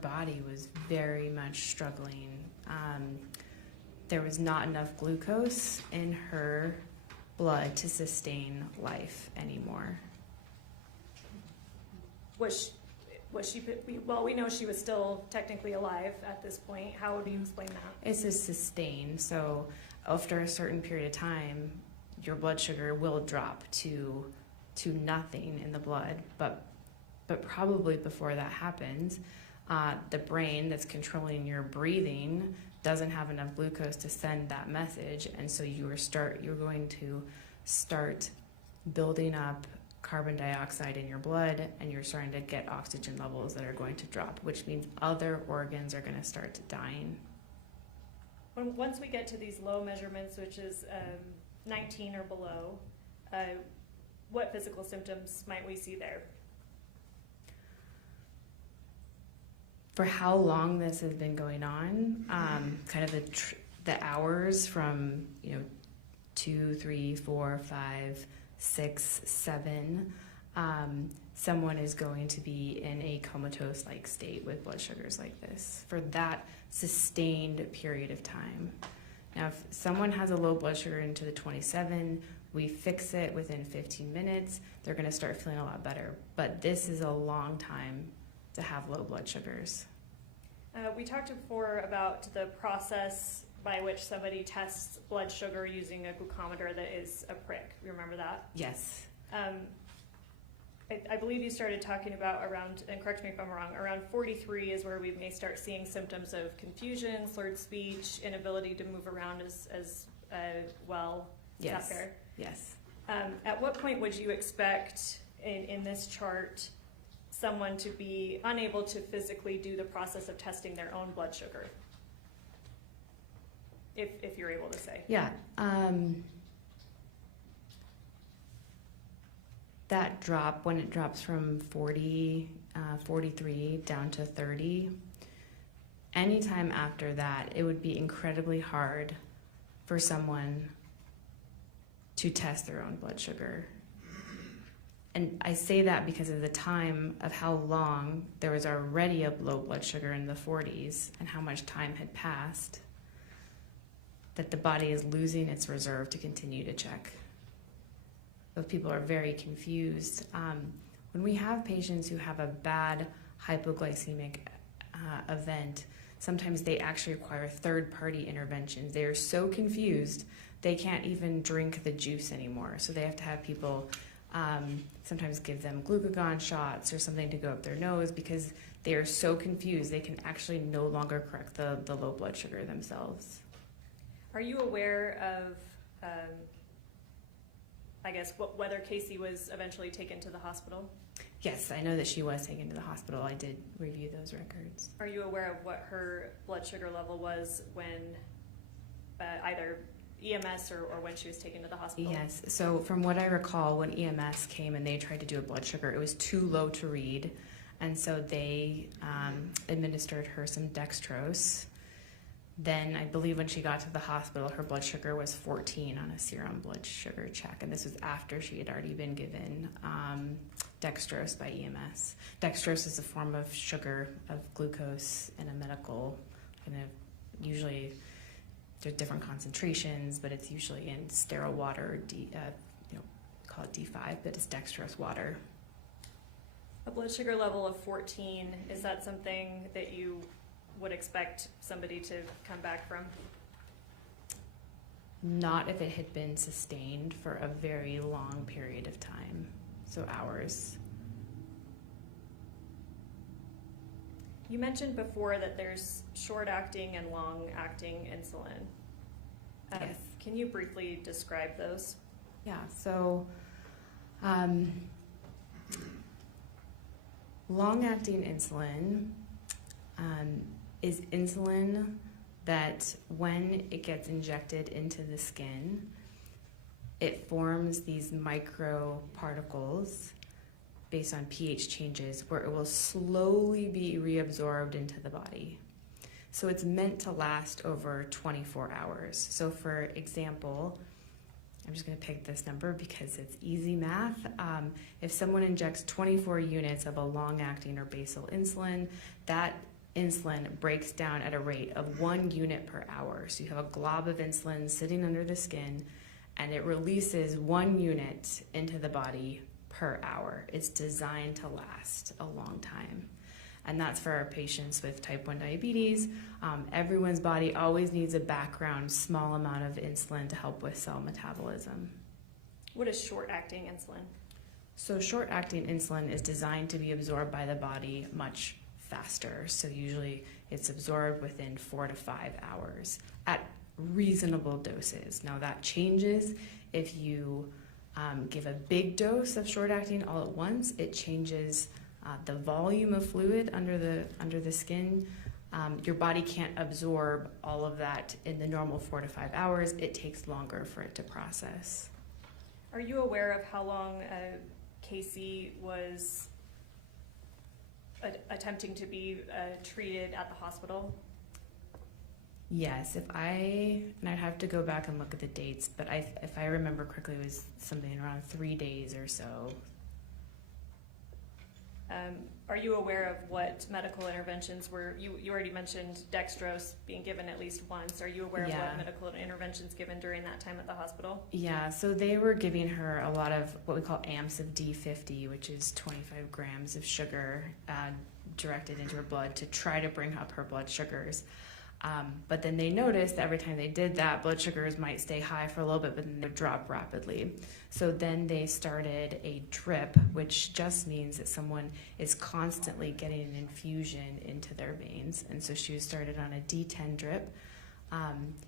body was very much struggling. There was not enough glucose in her blood to sustain life anymore. Was she, well, we know she was still technically alive at this point. How do you explain that? It's a sustain. So after a certain period of time, your blood sugar will drop to nothing in the blood. But probably before that happens, the brain that's controlling your breathing doesn't have enough glucose to send that message, and so you're going to start building up carbon dioxide in your blood, and you're starting to get oxygen levels that are going to drop, which means other organs are going to start dying. Once we get to these low measurements, which is 19 or below, what physical symptoms might we see there? For how long this has been going on, kind of the hours from 2, 3, 4, 5, 6, 7, someone is going to be in a comatose-like state with blood sugars like this for that sustained period of time. Now, if someone has a low blood sugar into the 27, we fix it within 15 minutes, they're going to start feeling a lot better. But this is a long time to have low blood sugars. We talked before about the process by which somebody tests blood sugar using a glucometer that is a prick. Remember that? Yes. I believe you started talking about around, and correct me if I'm wrong, around 43 is where we may start seeing symptoms of confusion, slurred speech, inability to move around as well. Yes. Is that fair? Yes. At what point would you expect in this chart someone to be unable to physically do the process of testing their own blood sugar? If you're able to say. Yeah. That drop, when it drops from 43 down to 30, anytime after that, it would be incredibly hard for someone to test their own blood sugar. And I say that because of the time of how long there was already a low blood sugar in the 40s and how much time had passed, that the body is losing its reserve to continue to check. Those people are very confused. When we have patients who have a bad hypoglycemic event, sometimes they actually require third-party interventions. They are so confused, they can't even drink the juice anymore. So they have to have people sometimes give them glucagon shots or something to go up their nose because they are so confused they can actually no longer correct the low blood sugar themselves. Are you aware of, I guess, whether Kacee was eventually taken to the hospital? Yes, I know that she was taken to the hospital. I did review those records. Are you aware of what her blood sugar level was when either EMS or when she was taken to the hospital? Yes, so from what I recall, when EMS came and they tried to do a blood sugar, it was too low to read, and so they administered her some dextrose. Then I believe when she got to the hospital, her blood sugar was 14 on a serum blood sugar check, and this was after she had already been given dextrose by EMS. Dextrose is a form of sugar, of glucose in a medical, usually there's different concentrations, but it's usually in sterile water, call it D5, but it's dextrose water. A blood sugar level of 14, is that something that you would expect somebody to come back from? Not if it had been sustained for a very long period of time, so hours. You mentioned before that there's short-acting and long-acting insulin. Yes. Can you briefly describe those? Yeah, so long-acting insulin is insulin that when it gets injected into the skin, it forms these microparticles based on pH changes where it will slowly be reabsorbed into the body. So it's meant to last over 24 hours. So for example, I'm just going to pick this number because it's easy math. If someone injects 24 units of a long-acting or basal insulin, that insulin breaks down at a rate of 1 unit per hour. So you have a glob of insulin sitting under the skin, and it releases 1 unit into the body per hour. It's designed to last a long time. And that's for our patients with type 1 diabetes. Everyone's body always needs a background small amount of insulin to help with cell metabolism. What is short-acting insulin? So short-acting insulin is designed to be absorbed by the body much faster. So usually it's absorbed within 4 to 5 hours at reasonable doses. Now that changes if you give a big dose of short-acting all at once. It changes the volume of fluid under the skin. Your body can't absorb all of that in the normal 4 to 5 hours. It takes longer for it to process. Are you aware of how long Kacee was attempting to be treated at the hospital? Yes, I'd have to go back and look at the dates, but if I remember correctly, it was something around 3 days or so. Are you aware of what medical interventions were? You already mentioned dextrose being given at least once. Are you aware of what medical interventions given during that time at the hospital? Yeah, so they were giving her a lot of what we call amps of D50, which is 25 grams of sugar directed into her blood to try to bring up her blood sugars. But then they noticed that every time they did that, blood sugars might stay high for a little bit, but then they would drop rapidly. So then they started a drip, which just means that someone is constantly getting an infusion into their veins. And so she was started on a D10 drip.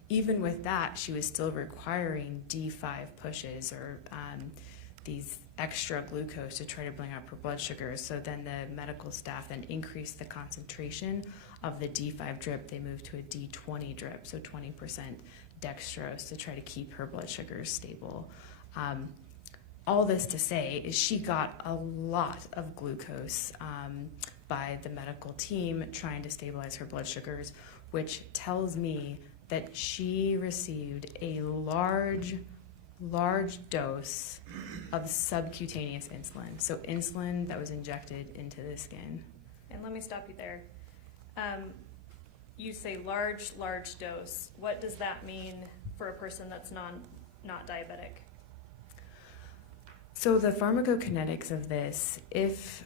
Even with that, she was still requiring D5 pushes or these extra glucose to try to bring up her blood sugars. So then the medical staff then increased the concentration of the D5 drip. They moved to a D20 drip, so 20% dextrose to try to keep her blood sugars stable. All this to say is she got a lot of glucose by the medical team trying to stabilize her blood sugars, which tells me that she received a large large dose of subcutaneous insulin. So insulin that was injected into the skin. And let me stop you there. You say large dose. What does that mean for a person that's not diabetic? So the pharmacokinetics of this, if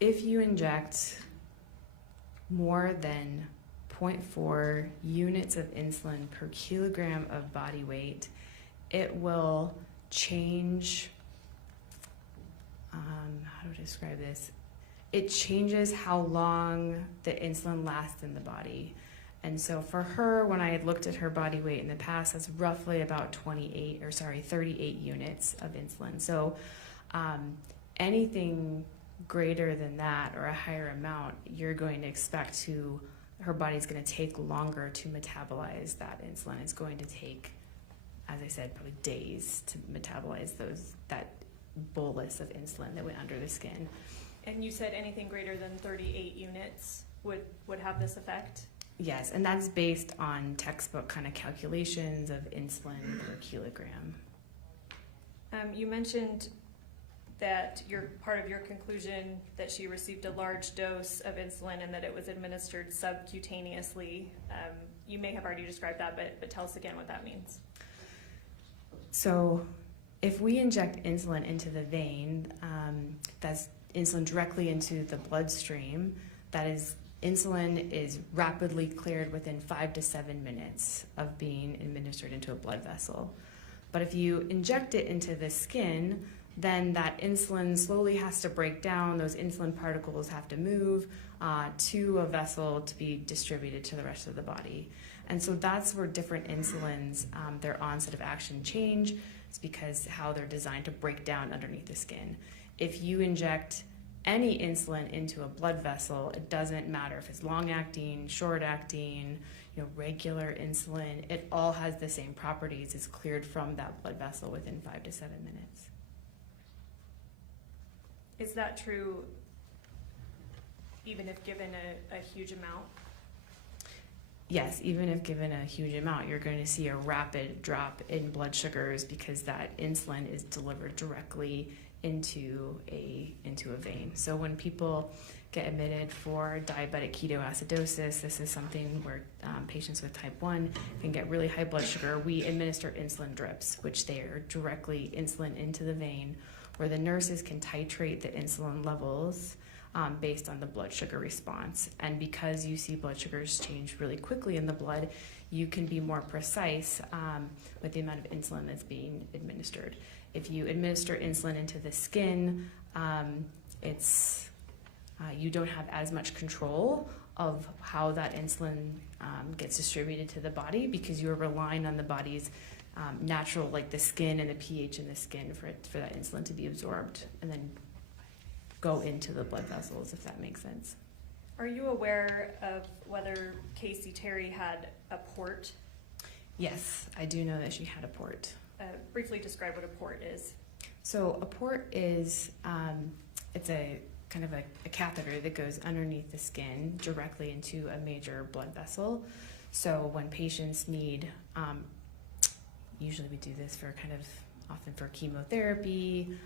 you inject more than 0.4 units of insulin per kilogram of body weight, it will change, how do I describe this? It changes how long the insulin lasts in the body. And so for her, when I had looked at her body weight in the past, that's roughly about 38 units of insulin. So anything greater than that or a higher amount, you're going to expect her body's going to take longer to metabolize that insulin. It's going to take, as I said, probably days to metabolize that bolus of insulin that went under the skin. And you said anything greater than 38 units would have this effect? Yes, and that's based on textbook kind of calculations of insulin per kilogram. You mentioned that part of your conclusion that she received a large dose of insulin and that it was administered subcutaneously. You may have already described that, but tell us again what that means. So if we inject insulin into the vein, that's insulin directly into the bloodstream, insulin is rapidly cleared within 5 to 7 minutes of being administered into a blood vessel. But if you inject it into the skin, then that insulin slowly has to break down. Those insulin particles have to move to a vessel to be distributed to the rest of the body. And so that's where different insulins, their onset of action change. It's because how they're designed to break down underneath the skin. If you inject any insulin into a blood vessel, it doesn't matter if it's long-acting, short-acting, regular insulin, it all has the same properties. It's cleared from that blood vessel within 5 to 7 minutes. Is that true even if given a huge amount? Yes, even if given a huge amount, you're going to see a rapid drop in blood sugars because that insulin is delivered directly into a vein. So when people get admitted for diabetic ketoacidosis, this is something where patients with type 1 can get really high blood sugar. We administer insulin drips, which they are directly insulin into the vein, where the nurses can titrate the insulin levels based on the blood sugar response. And because you see blood sugars change really quickly in the blood, you can be more precise with the amount of insulin that's being administered. If you administer insulin into the skin, you don't have as much control of how that insulin gets distributed to the body because you're relying on the body's natural, like the skin and the pH in the skin for that insulin to be absorbed and then go into the blood vessels, if that makes sense. Are you aware of whether Kacee Terry had a port? Yes, I do know that she had a port. Briefly describe what a port is. So a port is, it's a kind of a catheter that goes underneath the skin directly into a major blood vessel. So when patients need, usually we do this for often for chemotherapy,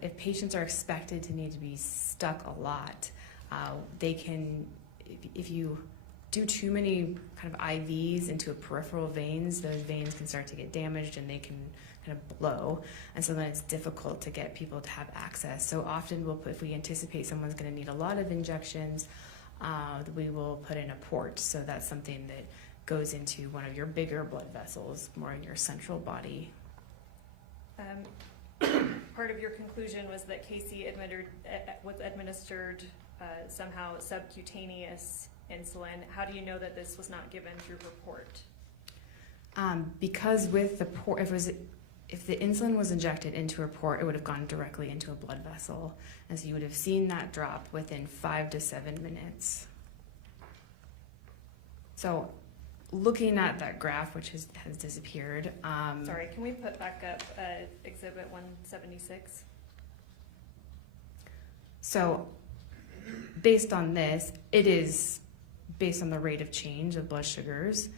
if patients are expected to need to be stuck a lot, they can, if you do too many kind of IVs into peripheral veins, those veins can start to get damaged and they can kind of blow. And so then it's difficult to get people to have access. So often if we anticipate someone's going to need a lot of injections, we will put in a port. So that's something that goes into one of your bigger blood vessels, more in your central body. Part of your conclusion was that Kacee was administered somehow subcutaneous insulin. How do you know that this was not given through her port? Because with the port, if the insulin was injected into her port, it would have gone directly into a blood vessel, and so you would have seen that drop within 5 to 7 minutes. So, looking at that graph, which has disappeared. Sorry, can we put back up Exhibit 176? So, based on this, it is based on the rate of change of blood sugars.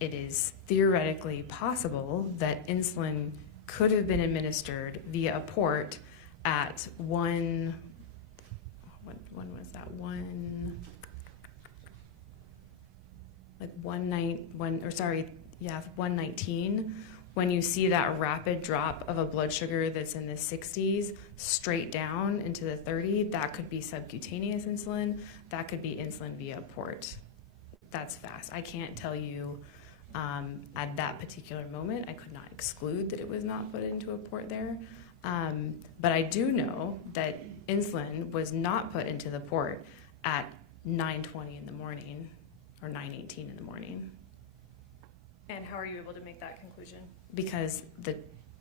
it is theoretically possible that insulin could have been administered via a port at 119, when you see that rapid drop of a blood sugar that's in the 60s straight down into the 30, that could be subcutaneous insulin, that could be insulin via a port. That's fast. I can't tell you at that particular moment. I could not exclude that it was not put into a port there. But I do know that insulin was not put into the port at 9:20 in the morning or 9:18 in the morning. And how are you able to make that conclusion? Because the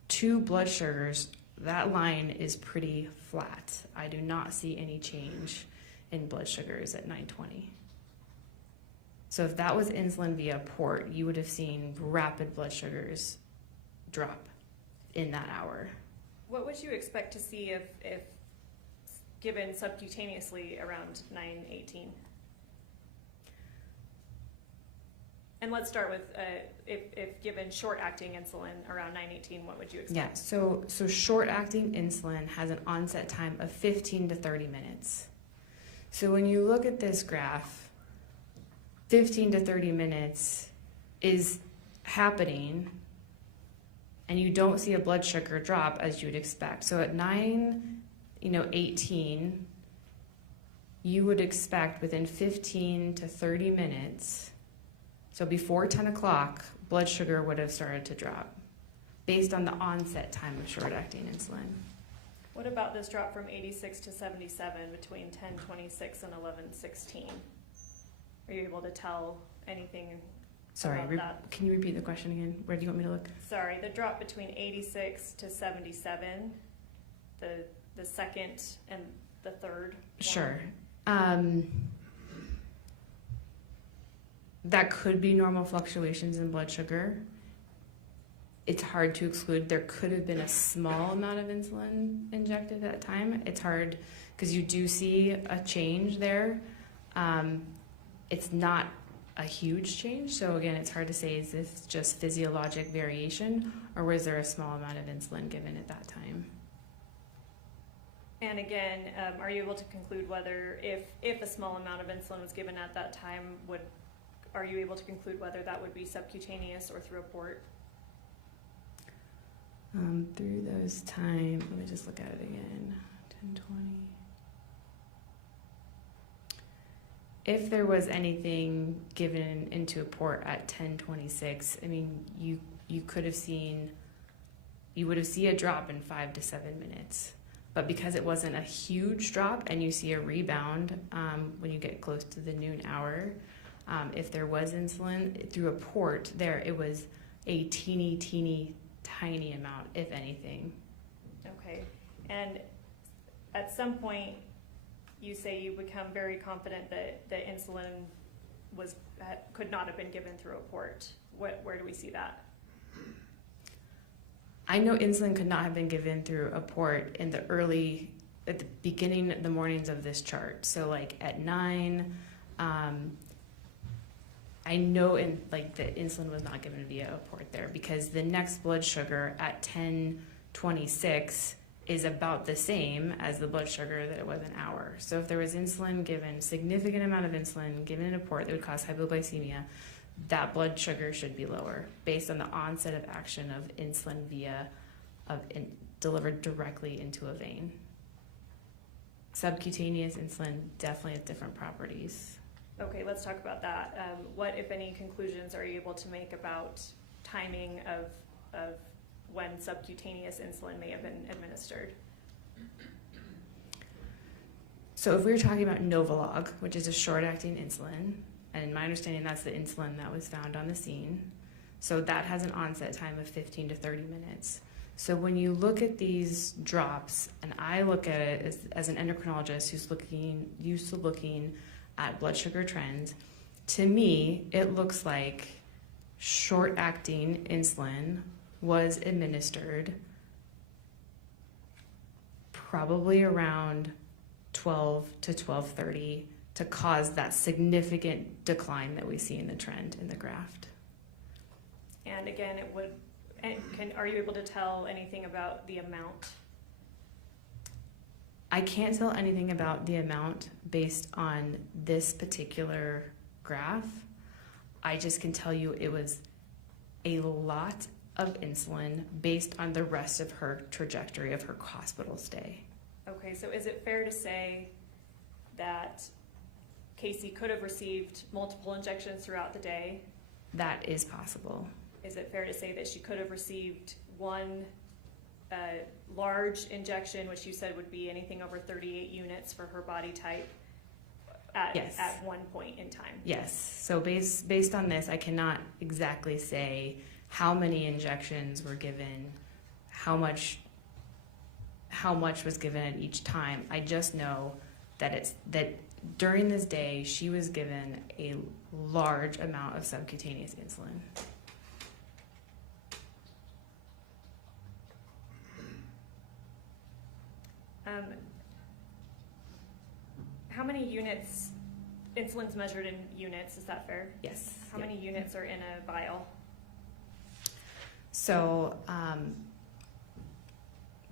two blood sugars, that line is pretty flat. I do not see any change in blood sugars at 9:20. So if that was insulin via port, you would have seen rapid blood sugars drop in that hour. What would you expect to see if given subcutaneously around 9:18? And let's start with if given short-acting insulin around 9:18, what would you expect? Yeah, so short-acting insulin has an onset time of 15 to 30 minutes. So when you look at this graph, 15 to 30 minutes is happening, and you don't see a blood sugar drop as you would expect. So at 9:18, you would expect within 15 to 30 minutes, so before 10 o'clock, blood sugar would have started to drop based on the onset time of short-acting insulin. What about this drop from 86 to 77 between 10:26 and 11:16? Are you able to tell anything Sorry, about that? can you repeat the question again? Where do you want me to look? Sorry, the drop between 86 to 77, the second and the third one. Sure. That could be normal fluctuations in blood sugar. It's hard to exclude. There could have been a small amount of insulin injected at that time. It's hard because you do see a change there. It's not a huge change. So again, it's hard to say, is this just physiologic variation or was there a small amount of insulin given at that time? And again, are you able to conclude whether if a small amount of insulin was given at that time, are you able to conclude whether that would be subcutaneous or through a port? Through those times, let me just look at it again. 10:20. If there was anything given into a port at 10:26, I mean, you would have seen a drop in 5 to 7 minutes. But because it wasn't a huge drop and you see a rebound when you get close to the noon hour, if there was insulin through a port there, it was a teeny tiny amount, if anything. Okay. And at some point, you say you become very confident that the insulin could not have been given through a port. Where do we see that? I know insulin could not have been given through a port at the beginning of the mornings of this chart. So like at 9, I know the insulin was not given via a port there because the next blood sugar at 10:26 is about the same as the blood sugar that it was an hour. So if there was insulin given, significant amount of insulin given in a port that would cause hypoglycemia, that blood sugar should be lower based on the onset of action of insulin delivered directly into a vein. Subcutaneous insulin definitely has different properties. Okay, let's talk about that. What, if any, conclusions are you able to make about timing of when subcutaneous insulin may have been administered? So if we were talking about Novolog, which is a short-acting insulin, and in my understanding that's the insulin that was found on the scene, so that has an onset time of 15 to 30 minutes. So when you look at these drops, and I look at it as an endocrinologist who's used to looking at blood sugar trends, to me, it looks like short-acting insulin was administered probably around 12 to 12:30 to cause that significant decline that we see in the trend in the graph. And again, are you able to tell anything about the amount? I can't tell anything about the amount based on this particular graph. I just can tell you it was a lot of insulin based on the rest of her trajectory of her hospital stay. Okay, so is it fair to say that Kacee could have received multiple injections throughout the day? That is possible. Is it fair to say that she could have received one large injection, which you said would be anything over 38 units for her body type Yes. at one point in time? Yes. So based on this, I cannot exactly say how many injections were given, how much was given at each time. I just know that during this day she was given a large amount of subcutaneous insulin. How many units, insulin's measured in units, is that fair? Yes. How Yep. many units are in a vial? So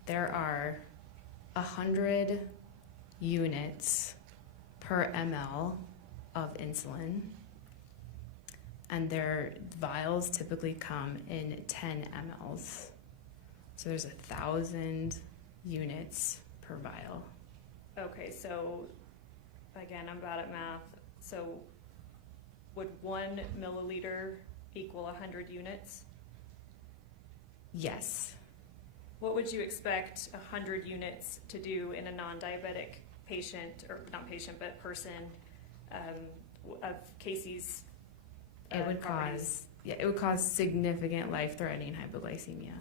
there are 100 units per ml of insulin, and their vials typically come in 10 mLs. So there's 1,000 units per vial. Okay, so again, I'm bad at math. So would 1 milliliter equal 100 units? Yes. What would you expect 100 units to do in a non-diabetic patient, or not patient, but person of Kacee's It would properties? it would cause significant life-threatening hypoglycemia.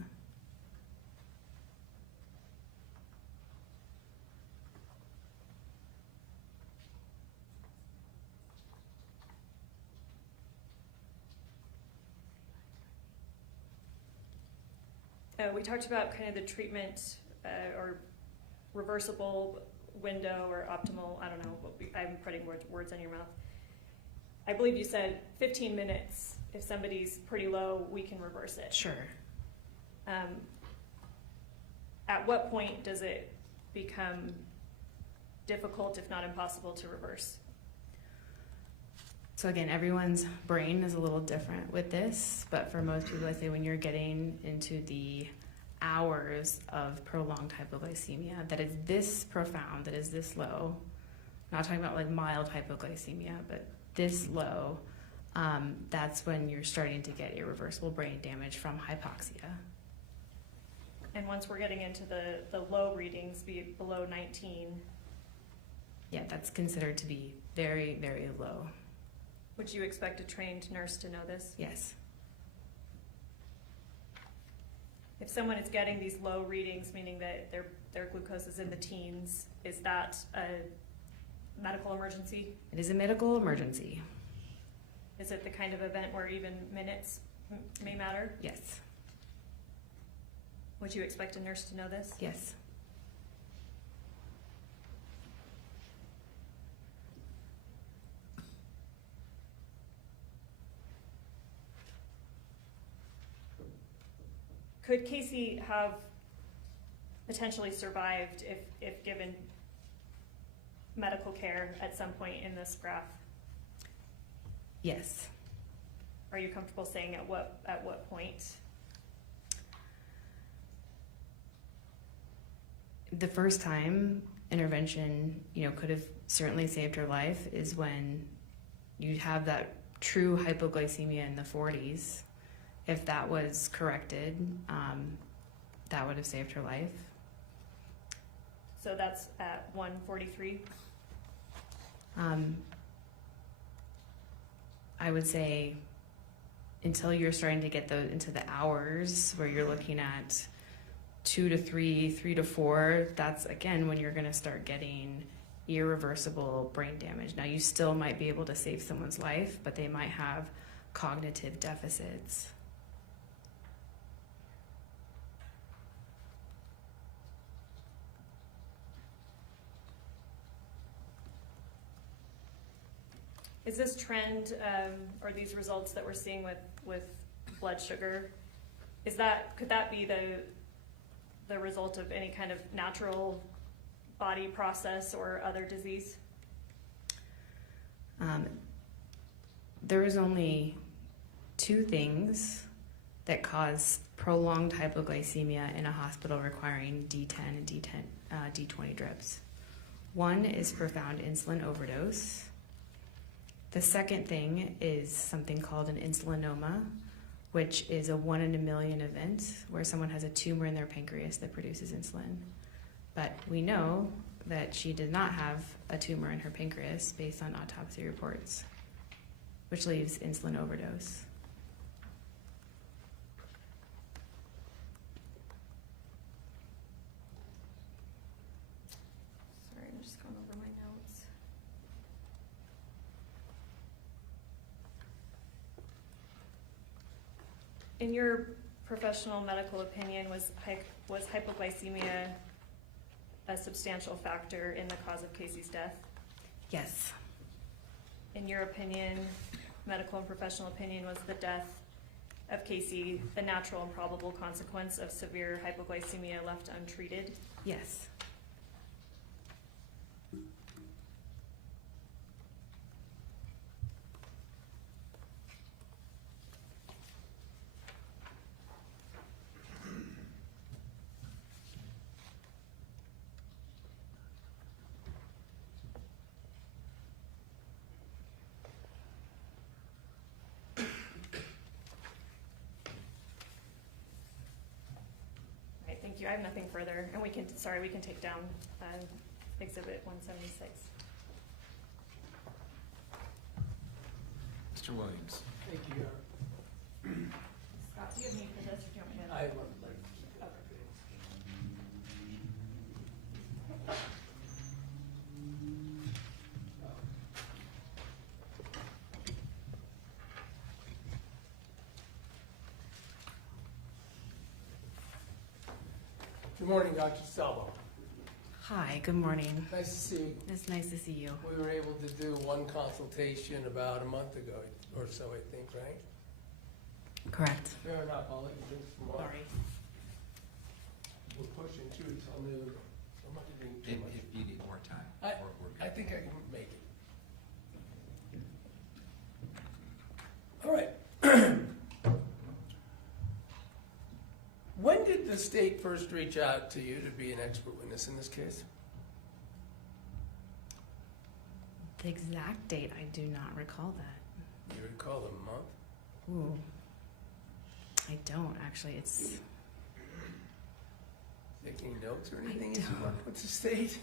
We talked about kind of the treatment or reversible window or optimal, I don't know, I'm putting words in your mouth. I believe you said 15 minutes. If somebody's pretty low, we can reverse it. Sure. At what point does it become difficult, if not impossible, to reverse? So again, everyone's brain is a little different with this, but for most people, I say when you're getting into the hours of prolonged hypoglycemia that is this profound, that is this low, I'm not talking about like mild hypoglycemia, but this low, that's when you're starting to get irreversible brain damage from hypoxia. And once we're getting into the low readings, be it below 19, Yeah, that's considered to be very, very low. would you expect a trained nurse to know this? Yes. If someone is getting these low readings, meaning that their glucose is in the teens, is that a medical emergency? It is a medical emergency. Is it the kind of event where even minutes may matter? Yes. Would you expect a nurse to know this? Yes. Could Kacee have potentially survived if given medical care at some point in this graph? Yes. Are you comfortable saying at what point? The first time intervention, could have certainly saved her life is when you have that true hypoglycemia in the 40s. If that was corrected, that would have saved her life. So that's at 143? I would say until you're starting to get into the hours where you're looking at 2 to 3, 3 to 4, that's again when you're going to start getting irreversible brain damage. Now you still might be able to save someone's life, but they might have cognitive deficits. Is this trend or these results that we're seeing with blood sugar. Could that be the result of any kind of natural body process or other disease? There is only two things that cause prolonged hypoglycemia in a hospital requiring D10 and D20 drips. One is profound insulin overdose. The second thing is something called an insulinoma, which is a 1 in a million event where someone has a tumor in their pancreas that produces insulin. But we know that she did not have a tumor in her pancreas based on autopsy reports, which leaves insulin overdose. Sorry, I'm just going over my notes. In your professional medical opinion, was hypoglycemia a substantial factor in the cause of Kacee's death? Yes. In your opinion, medical and professional opinion, was the death of Kacee the natural and probable consequence of severe hypoglycemia left untreated? Yes. Thank you. I have nothing further, and we can take down Exhibit 176. Mr. Williams. Thank you, Your Honor. Scott, do you have any for this, or do you want me to? I would like to keep it. Good morning, Dr. DeSalvo. Hi, good morning. Nice to see you. It's nice to see you. We were able to do one consultation about a month ago or so, I think, right? Correct. Fair enough, I'll let you drink some more. Sorry. We're pushing through till noon. I'm not doing too If much. you need more time, I- we're I good. think I can make it. All right. When did the state first reach out to you to be an expert witness in this case? The exact date, I do not recall that. Do you recall the month? Ooh. I don't, actually. It's... Taking notes or I anything as you don't. work with the state?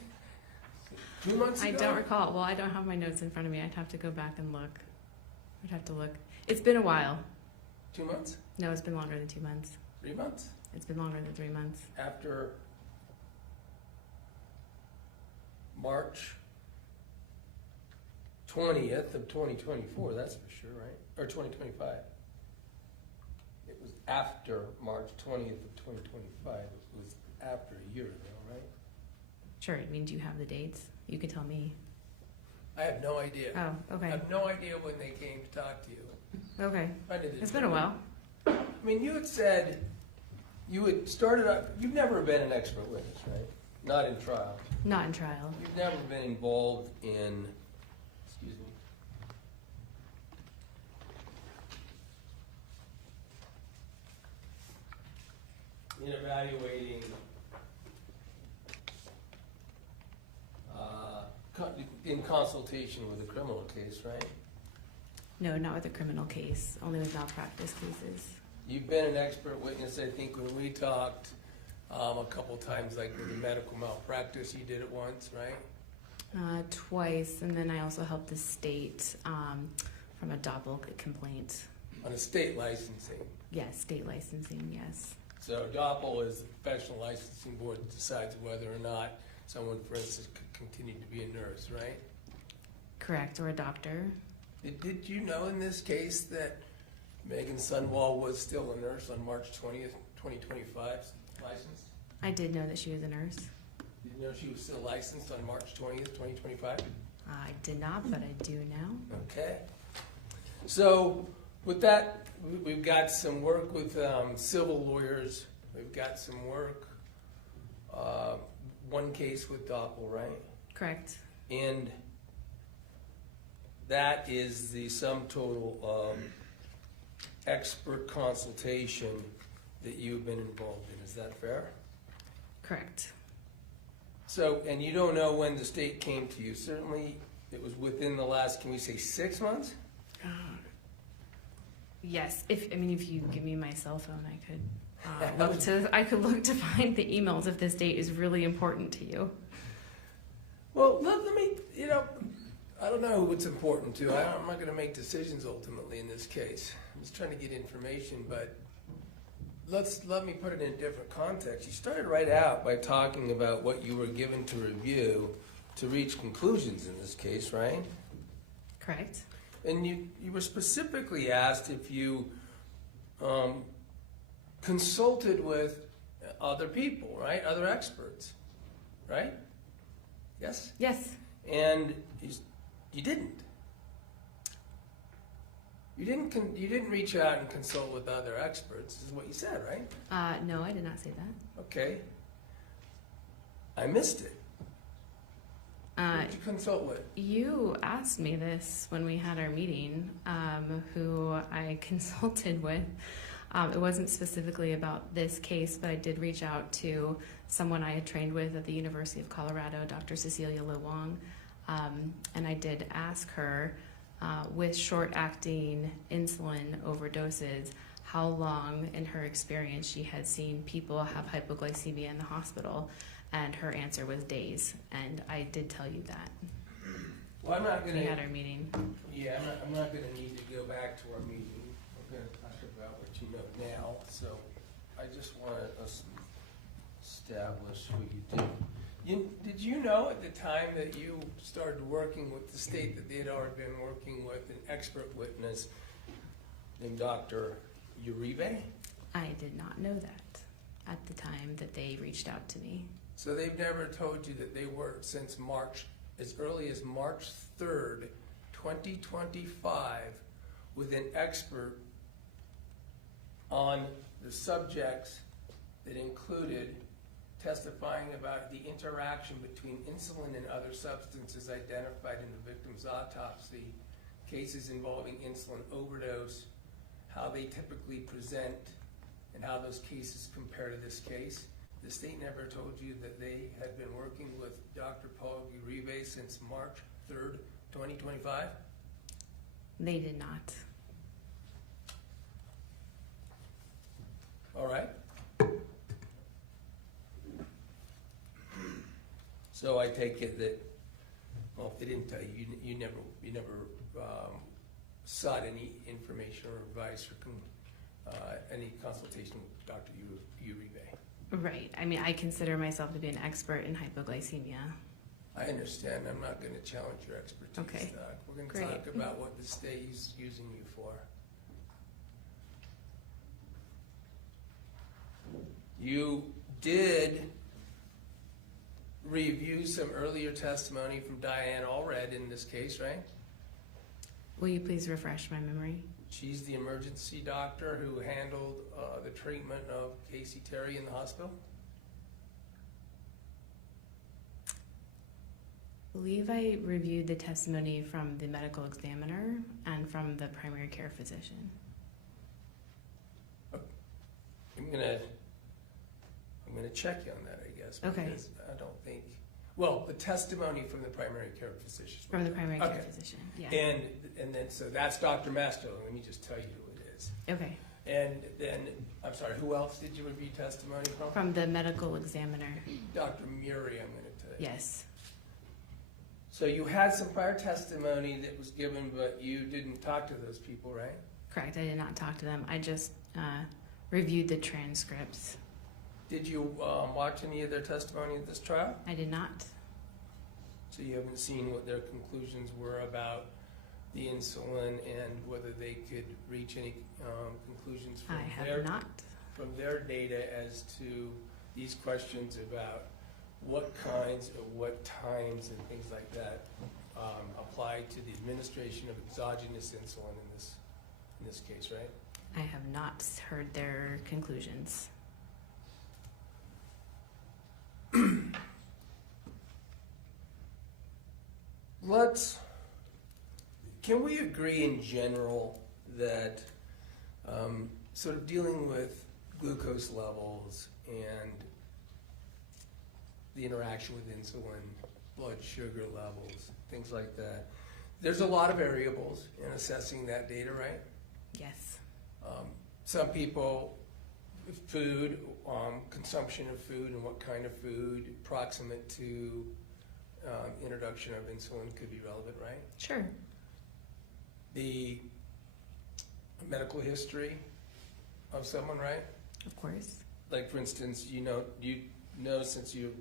2 months ago? I don't recall. Well, I don't have my notes in front of me. I'd have to go back and look. I'd have to look. It's been a while. 2 months? No, it's been longer than 2 months. 3 months? It's been longer than 3 months. After March 20th of 2024, that's for sure, right? Or 2025. It was after March 20th of 2025. It was after a year ago, right? Sure, I mean, do you have the dates? You could tell me. I have no idea. Oh, I okay. have no idea when they came to talk to you. Okay. I did It's been a while. I mean, you had said you had started up, you've never been an expert witness, right? Not in trial. Not in trial. You've never been involved in, excuse me, in evaluating in consultation with a criminal case, right? No, not with a criminal case. Only with malpractice cases. You've been an expert witness, I think, when we talked a couple times, like with the medical malpractice, you did it once, right? Twice, and then I also helped the state from a doppel complaint. On a state licensing. Yes, state licensing, yes. So DOPL is the professional licensing board that decides whether or not someone, for instance, could continue to be a nurse, right? Correct, or a doctor. Did you know in this case that Meggan Sundwall was still a nurse on March 20th, 2025, licensed? I did know that she was a nurse. Did you know she was still licensed on March 20th, 2025? I did not, but I do now. Okay. So With that, we've got some work with civil lawyers. We've got some work, one case with Doppel, right? Correct. And that is the sum total of expert consultation that you've been involved in. Is that fair? Correct. So, and you don't know when the state came to you. Certainly, it was within the last, can we say 6 months? Yes. If you give me my cell phone, I could look to find the emails if this date is really important to you. Well, let me, I don't know what's important to. I'm not going to make decisions ultimately in this case. I'm just trying to get information, but let me put it in a different context. You started right out by talking about what you were given to review to reach conclusions in this case, right? Correct. And you were specifically asked if you consulted with other people, right? Other experts, right? Yes? Yes. And you didn't. You didn't reach out and consult with other experts, is what you said, right? No, I did not say that. Okay. I missed it. Who did you consult with? You asked me this when we had our meeting, who I consulted with. It wasn't specifically about this case, but I did reach out to someone I had trained with at the University of Colorado, Dr. Cecilia Lewong, and I did ask her, with short-acting insulin overdoses, how long in her experience she had seen people have hypoglycemia in the hospital, and her answer was days, and I did tell you that. Well, I'm not going We to. had our meeting. Yeah, I'm not going to need to go back to our meeting. We're going to talk about what you know now. So I just want to establish who you did. Did you know at the time that you started working with the state that they had already been working with an expert witness named Dr. Uribe? I did not know that at the time that they reached out to me. So they've never told you that they worked since March, as early as March 3rd, 2025, with an expert on the subjects that included testifying about the interaction between insulin and other substances identified in the victim's autopsy, cases involving insulin overdose, how they typically present, and how those cases compare to this case. The state never told you that they had been working with Dr. Paul Uribe since March 3rd, 2025? They did not. All right. So I take it that, well, if they didn't tell you, you never sought any information or advice or any consultation with Dr. Uribe. Right. I consider myself to be an expert in hypoglycemia. I understand. I'm not going to challenge your expertise. Okay. We're going to Great. talk about what the state is using you for. You did review some earlier testimony from Diane Allred in this case, right? Will you please refresh my memory? She's the emergency doctor who handled the treatment of Kacee Terry in the hospital? I believe I reviewed the testimony from the medical examiner and from the primary care physician. I'm gonna check you on that, I guess. Okay. Because I don't think, well, the testimony from the primary care phesican. From the primary care Okay. physician, yeah. And then, so that's Dr. Masto. Let me just tell you who it is. Okay. And then, I'm sorry, who else did you review testimony from? From the medical examiner, Dr. Muri, I'm gonna tell you. yes. So you had some prior testimony that was given, but you didn't talk to those people, right? Correct, I did not talk to them. I just reviewed the transcripts. Did you watch any of their testimony at this trial? I did not. So you haven't seen what their conclusions were about the insulin and whether they could reach any conclusions from I have their not. from their data as to these questions about what kinds or what times and things like that apply to the administration of exogenous insulin in in this case, right? I have not heard their conclusions. Can we agree in general that sort of dealing with glucose levels and the interaction with insulin, blood sugar levels, things like that, there's a lot of variables in assessing that data, right? Yes. Some people, food, consumption of food and what kind of food, proximate to introduction of insulin could be relevant, right? Sure. The medical history of someone, right? Of course. Like, for instance, you know since you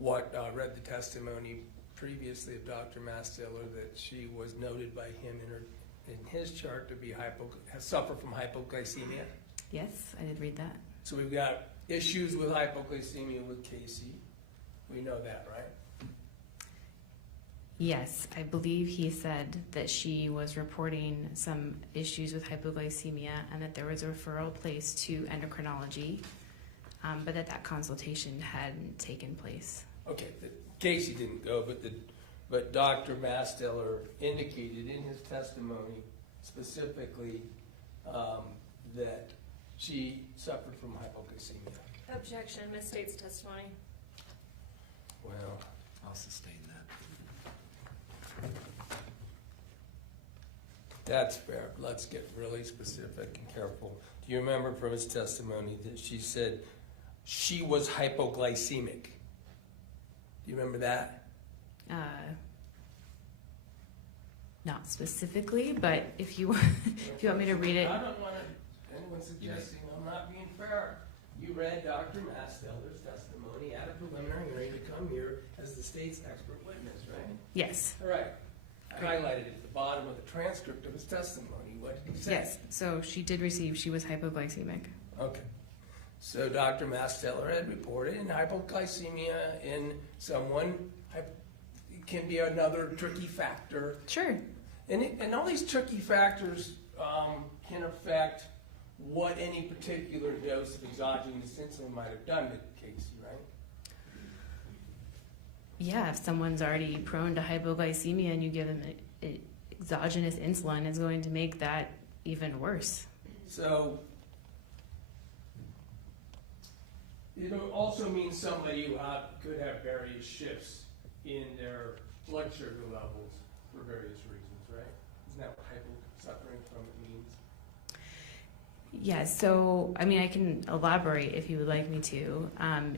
read the testimony previously of Dr. Mastiller that she was noted by him in his chart to be suffer from hypoglycemia. Yes, I did read that. So we've got issues with hypoglycemia with Kacee. We know that, right? Yes, I believe he said that she was reporting some issues with hypoglycemia and that there was a referral placed to endocrinology, but that consultation hadn't taken place. Okay, Kacee didn't go, but Dr. Mastiller indicated in his testimony specifically that she suffered from hypoglycemia. Objection, misstates testimony. Well, I'll sustain that. that's fair. Let's get really specific and careful. Do you remember from his testimony that she said she was hypoglycemic? Do you remember that? Not specifically, but if you want me to read it. I don't want anyone suggesting I'm not being fair. You read Dr. Mastiller's testimony at a preliminary hearing to come here as the state's expert witness, right? Yes. All right. I highlighted at the bottom of the transcript of his testimony. What did he say? Yes. So she was hypoglycemic. Okay. So Dr. Mastiller had reported in hypoglycemia in someone can be another tricky factor. Sure. And all these tricky factors can affect what any particular dose of exogenous insulin might have done to Kacee, right? Yeah, if someone's already prone to hypoglycemia and you give them exogenous insulin, it's going to make that even worse. So it also means somebody who could have various shifts in their blood sugar levels for various reasons, right? Isn't that what suffering from it means? Yeah, so, I mean, I can elaborate if you would like me to.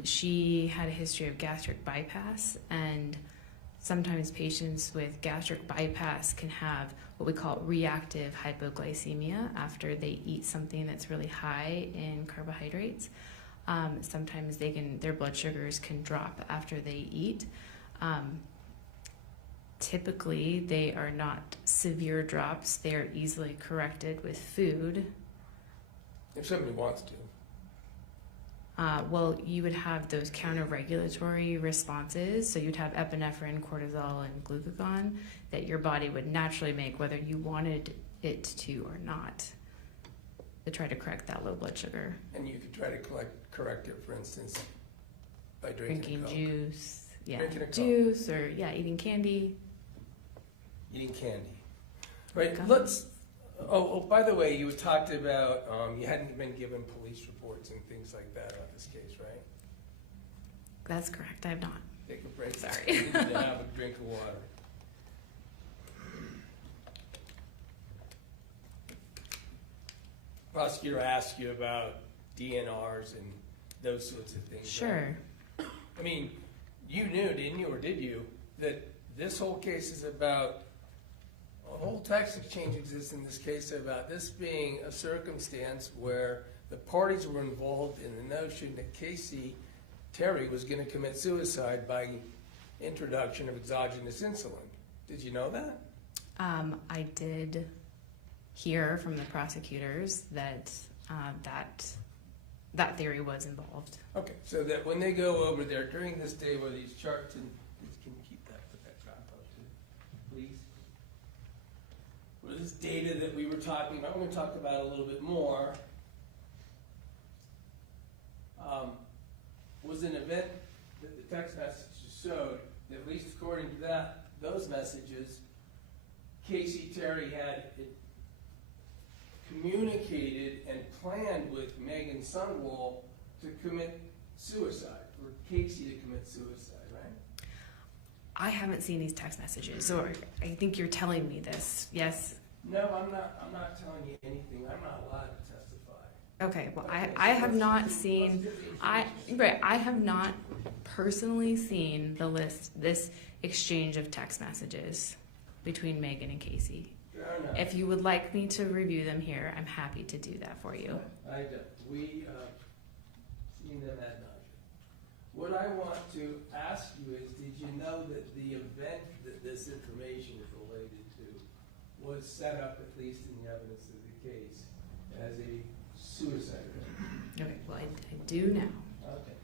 She had a history of gastric bypass, and sometimes patients with gastric bypass can have what we call reactive hypoglycemia after they eat something that's really high in carbohydrates. Sometimes their blood sugars can drop after they eat. Typically, they are not severe drops. They are easily corrected with food. If somebody wants to. Well, you would have those counter-regulatory responses. So you'd have epinephrine, cortisol, and glucagon that your body would naturally make whether you wanted it to or not to try to correct that low blood sugar. And you could try to correct it, for instance, by drinking Coke. Juice. Yeah, Drinking a Coke. juice or, eating candy. Eating candy. Right, Gum. let's... Oh, by the way, you talked about you hadn't been given police reports and things like that on this case, right? That's correct. I have not. Take a break. Sorry. You need to have a drink of water. Prosecutor asked you about DNRs and those sorts of things. Sure. Right? I mean, you knew, didn't you, or did you, that this whole case is about a whole text exchange exists in this case about this being a circumstance where the parties were involved in the notion that Kacee Terry was going to commit suicide by introduction of exogenous insulin. Did you know that? I did hear from the prosecutors that that theory was involved. Okay, so that when they go over there during this day where these charts and can you keep that, put that chart up too, please? Where this data that we were talking about, I'm going to talk about a little bit more, was an event that the text messages showed, at least according to those messages, Kacee Terry had communicated and planned with Meggan Sundwall to commit suicide, for Kacee to commit suicide, right? I haven't seen these text messages, or I think you're telling me this. Yes. No, I'm not telling you anything. I'm not allowed to testify. Okay. Well, I have not seen. I have not personally seen this exchange of text messages between Meggan and Kacee. Fair enough. If you would like me to review them here, I'm happy to do that for you. I don't. We seen them ad nauseam. What I want to ask you is, did you know that the event that this information is related to was set up, at least in the evidence of the case, as a suicide event? Okay. Well, I do now. Okay.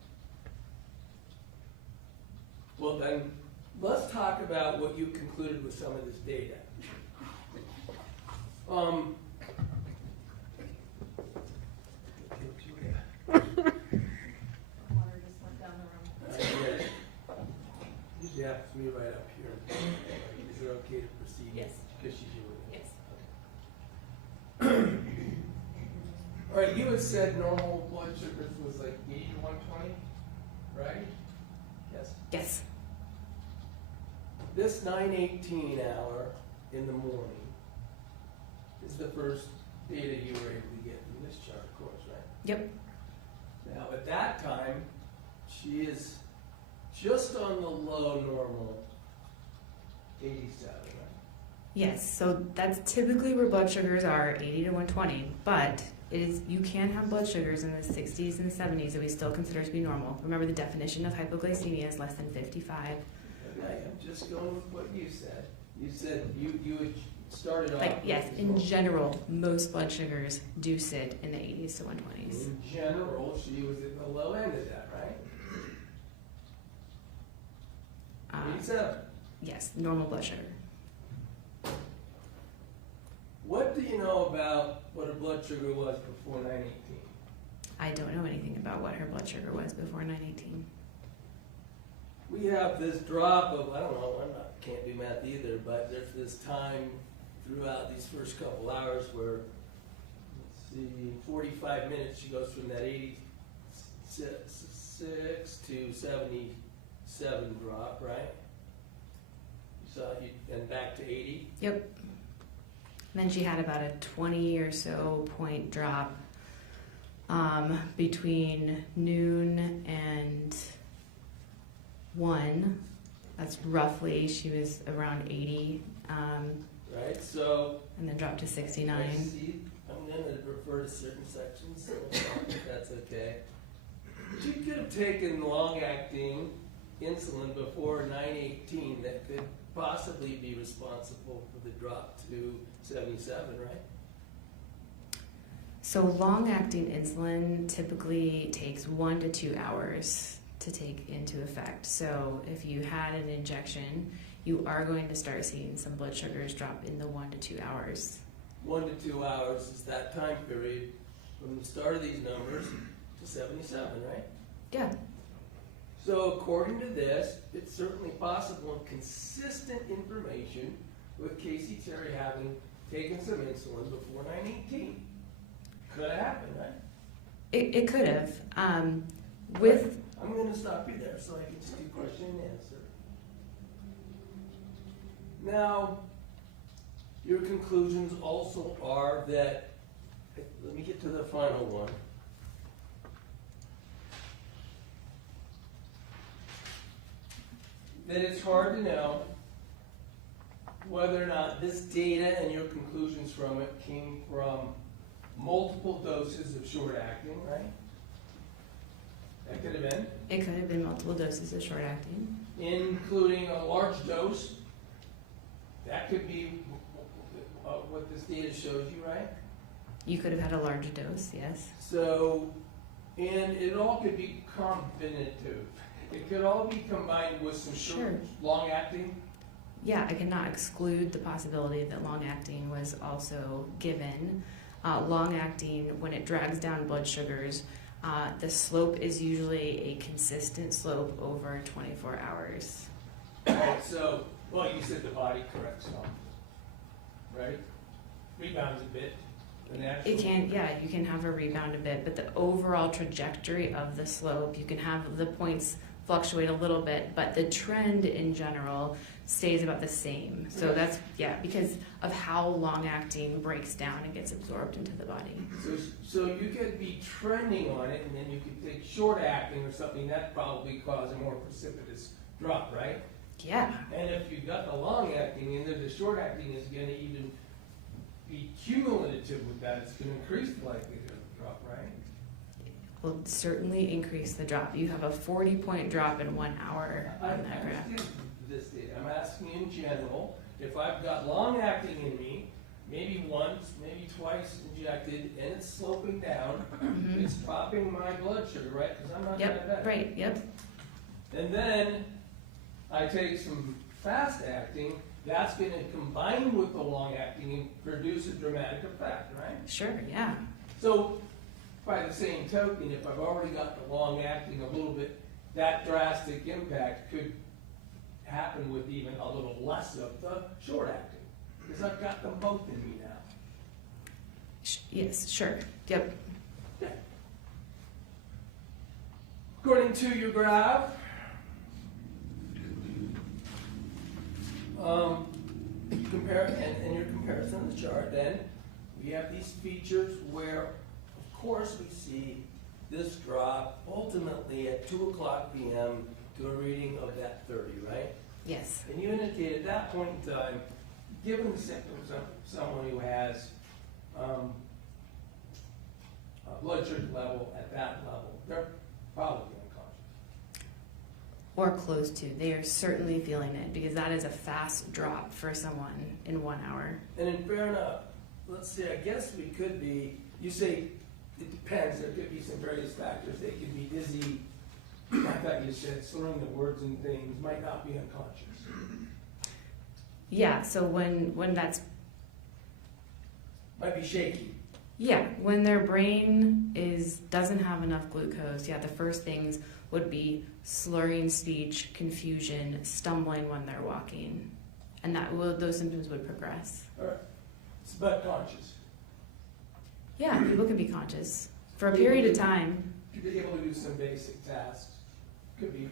Well then, let's talk about what you concluded with some of this data. Water just went down the room. I get it. You have me right up here. Is it okay to proceed? Yes. Because she's here with me. Yes. All right, you had said normal blood sugars was like 80 to 120, right? Yes. Yes. This 9:18 hour in the morning is the first data you were able to get from this chart, of course, right? Yep. Now, at that time, she is just on the low normal 87, right? Yes. So that's typically where blood sugars are, 80 to 120. But you can have blood sugars in the 60s and 70s that we still consider to be normal. Remember, the definition of hypoglycemia is less than 55. Okay, I'm just going with what you said. You said you had started off. Like, yes, with in normal. general, most blood sugars do sit in the 80s to 120s. In general, she was at the low end of that, right? 87. Yes, normal blood sugar. What do you know about what her blood sugar was before 9:18? I don't know anything about what her blood sugar was before 9:18. We have this drop of, I don't know, can't do math either, but there's this time throughout these first couple hours where, let's see, 45 minutes, she goes from that 86 to 77 drop, right? And back to 80? Yep. And then she had about a 20 or so point drop between noon and 1. That's roughly, she was around 80. Right, so. And then dropped to 69. I see, I'm going to refer to certain sections, so if that's okay. She could have taken long-acting insulin before 9:18 that could possibly be responsible for the drop to 77, right? So long-acting insulin typically takes 1 to 2 hours to take into effect. So if you had an injection, you are going to start seeing some blood sugars drop in the 1 to 2 hours. 1 to 2 hours is that time period from the start of these numbers to 77, right? Yeah. So according to this, it's certainly possible and consistent information with Kacee Terry having taken some insulin before 9:18. Could have happened, right? It could have. I'm going to stop you there so I can just do question and answer. Now, your conclusions also are that, let me get to the final one. That it's hard to know whether or not this data and your conclusions from it came from multiple doses of short-acting, right? That could have been. It could have been multiple doses of short-acting. Including a large dose. That could be what this data shows you, right? You could have had a larger dose, yes. So, and it all could be combinative. It could all be combined with some Sure. long-acting Yeah, I cannot exclude the possibility that long-acting was also given. Long-acting, when it drags down blood sugars, the slope is usually a consistent slope over 24 hours. Right, so, well, you said the body corrects off, right? Rebounds a bit. The natural. It can, yeah, you can have a rebound a bit, but the overall trajectory of the slope, you can have the points fluctuate a little bit, but the trend in general stays about the same. So that's, yeah, because of how long-acting breaks down and gets absorbed into the body. So you could be trending on it, and then you could take short-acting or something, that probably cause a more precipitous drop, right? Yeah, And if you've got the long-acting in there, the short-acting is gonna even be cumulative with that, it's gonna increase the likelihood of drop, right? will certainly increase the drop. You have a 40-point drop in 1 hour I on that graph. understand this data, I'm asking in general, if I've got long-acting in me, maybe once, maybe twice injected, and it's sloping down, Mhm. it's dropping my blood sugar, right? Because I'm not Yep, diabetic. right, yep. And then I take some fast-acting, that's gonna combine with the long-acting and produce a dramatic effect, right? Sure, yeah. So, by the same token, if I've already got the long-acting a little bit, that drastic impact could happen with even a little less of the short-acting, because I've got them both in me now. Yes, sure, yep. According to your graph, and your comparison of the chart, then we have these features where, of course, we see this drop ultimately at 2:00 p.m. to a reading of that 30, right? Yes. And you indicate at that point in time, given the symptoms of someone who has a blood sugar level at that level, they're probably unconscious. Or close to. They are certainly feeling it because that is a fast drop for someone in 1 hour. And in fair enough, let's see, I guess we could be, you say it depends, there could be some various factors. They could be dizzy, I thought you said slurring the words and things, might not be unconscious. Yeah, so when that's, Might be shaky. yeah, when their brain doesn't have enough glucose, yeah, the first things would be slurring speech, confusion, stumbling when they're walking. And those symptoms would progress. All right, but conscious. Yeah, people can be conscious for a period of time. Could be able to do some basic tasks. Could be,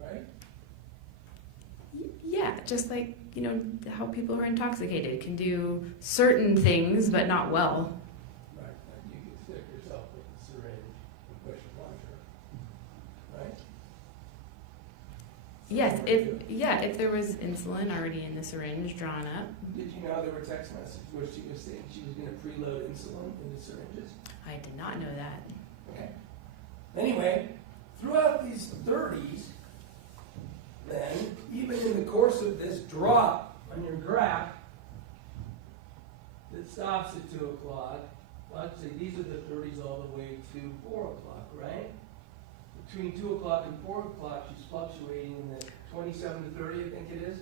right? Yeah, just like, how people who are intoxicated can do certain things, but not well. Right, like you could stick yourself with a syringe and push a plunger, right? Yes, if there was insulin already in the syringe drawn up. Did you know there were text messages where she was saying she was gonna preload insulin into syringes? I did not know that. Okay. Anyway, throughout these 30s, then, even in the course of this drop on your graph, that stops at 2 o'clock, let's say these are the 30s all the way to 4 o'clock, right? Between 2 o'clock and 4 o'clock, she's fluctuating in the 27 to 30, I think it is.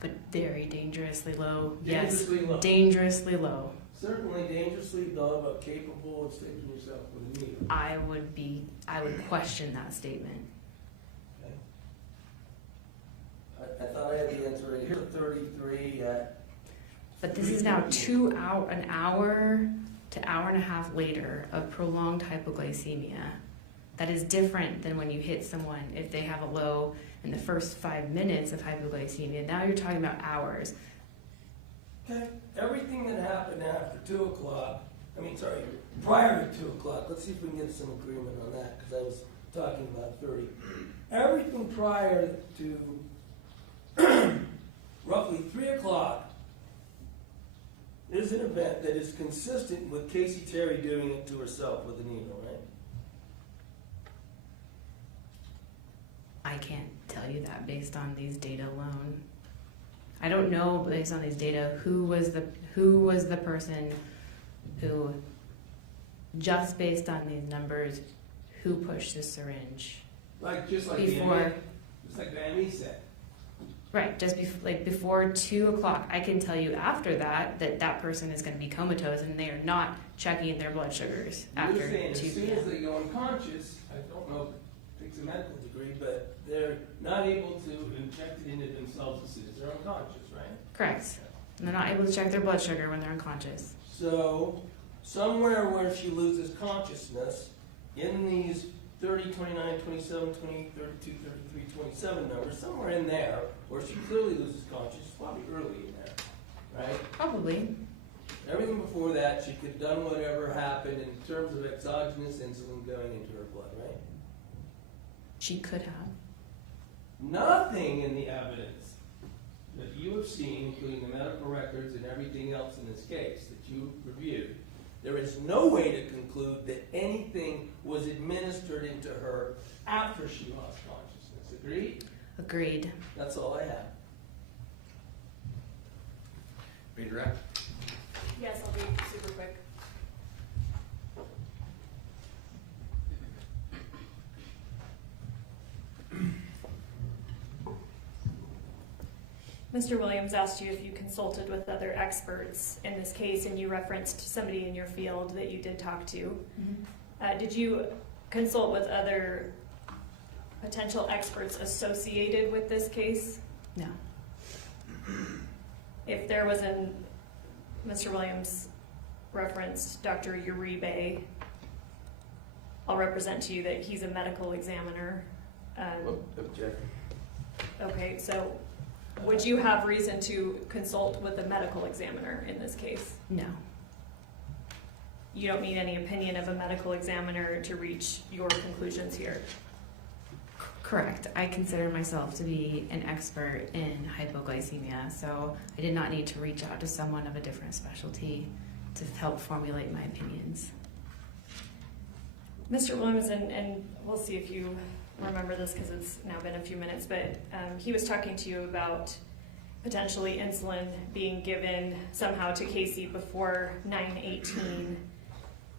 But very dangerously low. Dangerously low. Yes, dangerously low. Certainly dangerously low, but capable of sticking yourself with a needle. I would question that statement. Okay. I thought I had the answer right here. 33 But this is now an hour to hour and a half later of prolonged hypoglycemia. That is different than when you hit someone if they have a low in the first 5 minutes of hypoglycemia. Now you're talking about hours. Okay, everything that happened after 2 o'clock, prior to 2 o'clock, let's see if we can get some agreement on that, because I was talking about 30. Everything prior to roughly 3 o'clock is an event that is consistent with Kacee Terry doing it to herself with a needle, right? I can't tell you that based on these data alone. I don't know based on these data who was the person who, just based on these numbers, who pushed the syringe Just like before. Just like Van Lee said. Right, just before 2 o'clock, I can tell you after that that person is going to be comatose and they are not checking their blood sugars after You're saying 2 as soon p.m. as they go unconscious, I don't know if it takes a medical degree, but they're not able to inject it into themselves as soon as they're unconscious, right? Correct. And they're not able to check their blood sugar when they're unconscious. So, somewhere where she loses consciousness, in these 30, 29, 27, 28, 32, 33, 27 numbers, somewhere in there, where she clearly loses consciousness, probably early in there, right? Probably. Everything before that, she could have done whatever happened in terms of exogenous insulin going into her blood, right? She could have. Nothing in the evidence that you have seen, including the medical records and everything else in this case that you reviewed, there is no way to conclude that anything was administered into her after she lost consciousness. Agreed? Agreed. That's all I have. Redirect. Yes, I'll be super quick. Mr. Williams asked you if you consulted with other experts in this case, and you referenced somebody in your field that you did talk to. Mm-hmm. Did you consult with other potential experts associated with this case? No. If there was Mr. Williams referenced Dr. Uribe, I'll represent to you that he's a medical examiner. Object. Okay, so would you have reason to consult with a medical examiner in this case? No. You don't need any opinion of a medical examiner to reach your conclusions here. Correct. I consider myself to be an expert in hypoglycemia, so I did not need to reach out to someone of a different specialty to help formulate my opinions. Mr. Williams, and we'll see if you remember this because it's now been a few minutes, but he was talking to you about potentially insulin being given somehow to Kacee before 9/18.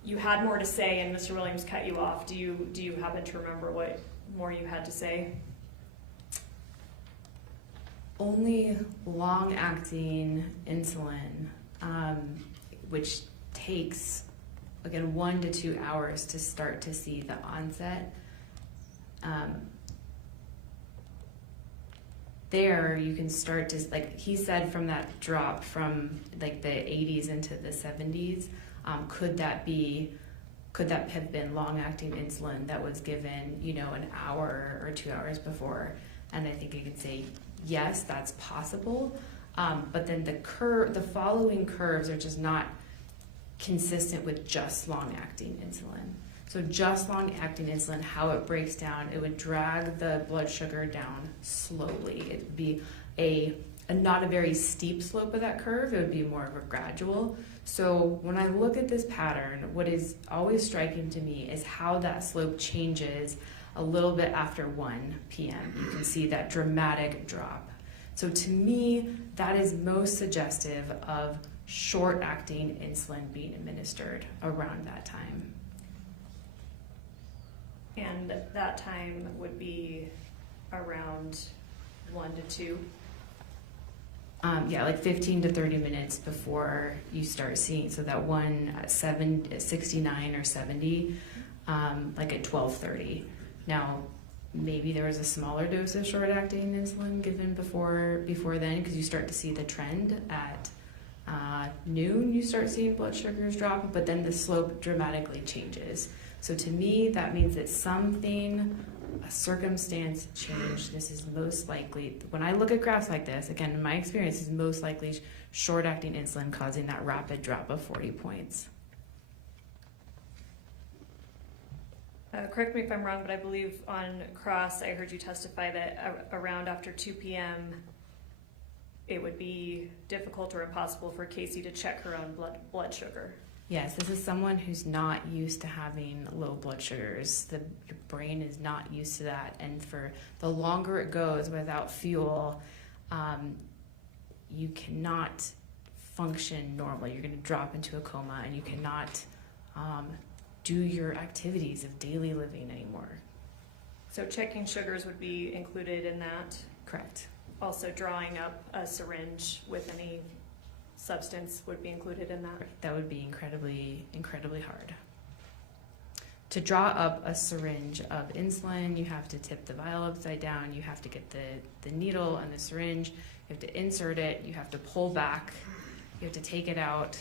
You had more to say, and Mr. Williams cut you off. Do you happen to remember what more you had to say? Only long-acting insulin, which takes, again, 1 to 2 hours to start to see the onset. There you can start to, like he said, from that drop from like the 80s into the 70s, could that have been long-acting insulin that was given, an hour or 2 hours before? And I think I could say yes, that's possible. But then the following curves are just not consistent with just long-acting insulin. So just long-acting insulin, how it breaks down, it would drag the blood sugar down slowly. It would be not a very steep slope of that curve. It would be more of a gradual. So when I look at this pattern, what is always striking to me is how that slope changes a little bit after 1 p.m. You can see that dramatic drop. So to me, that is most suggestive of short-acting insulin being administered around that time. And that time would be around 1 to 2. Yeah, like 15 to 30 minutes before you start seeing. So that one at 69 or 70, like at 12:30. Now, maybe there was a smaller dose of short-acting insulin given before then, because you start to see the trend at noon. You start seeing blood sugars drop, but then the slope dramatically changes. So to me, that means that a circumstance changed. This is most likely, when I look at graphs like this, again, in my experience, is most likely short-acting insulin causing that rapid drop of 40 points. Correct me if I'm wrong, but I believe on cross, I heard you testify that around after 2 p.m., it would be difficult or impossible for Kacee to check her own blood sugar. Yes, this is someone who's not used to having low blood sugars. Your brain is not used to that. And for the longer it goes without fuel, you cannot function normally. You're going to drop into a coma and you cannot do your activities of daily living anymore. So checking sugars would be included in that? Correct. also drawing up a syringe with any substance would be included in that? That would be incredibly, incredibly hard. To draw up a syringe of insulin, you have to tip the vial upside down, you have to get the needle and the syringe, you have to insert it, you have to pull back, you have to take it out,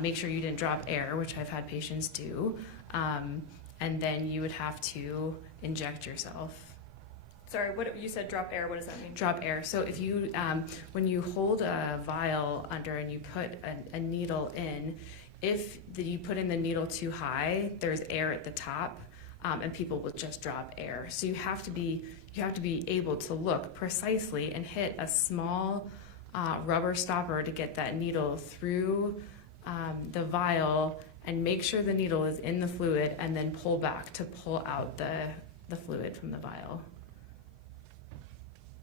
make sure you didn't drop air, which I've had patients do, and then you would have to inject yourself. Sorry, what you said drop air, what does that mean? Drop air. So if you, when you hold a vial under and you put a needle in, if you put in the needle too high, there's air at the top, and people will just drop air. So you have to be able to look precisely and hit a small rubber stopper to get that needle through the vial and make sure the needle is in the fluid, and then pull back to pull out the fluid from the vial.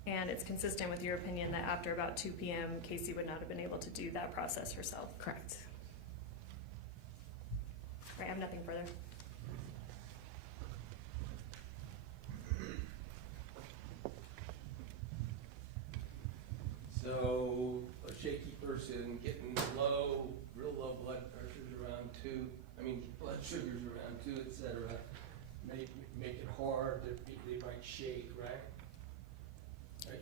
And it's consistent with your opinion that after about 2 p.m., Kacee would not have been able to do that process herself. Correct. Right, I have nothing further. So a shaky person getting real low blood pressures around 2, blood sugars around 2, etc. Make it hard, they might shake, right?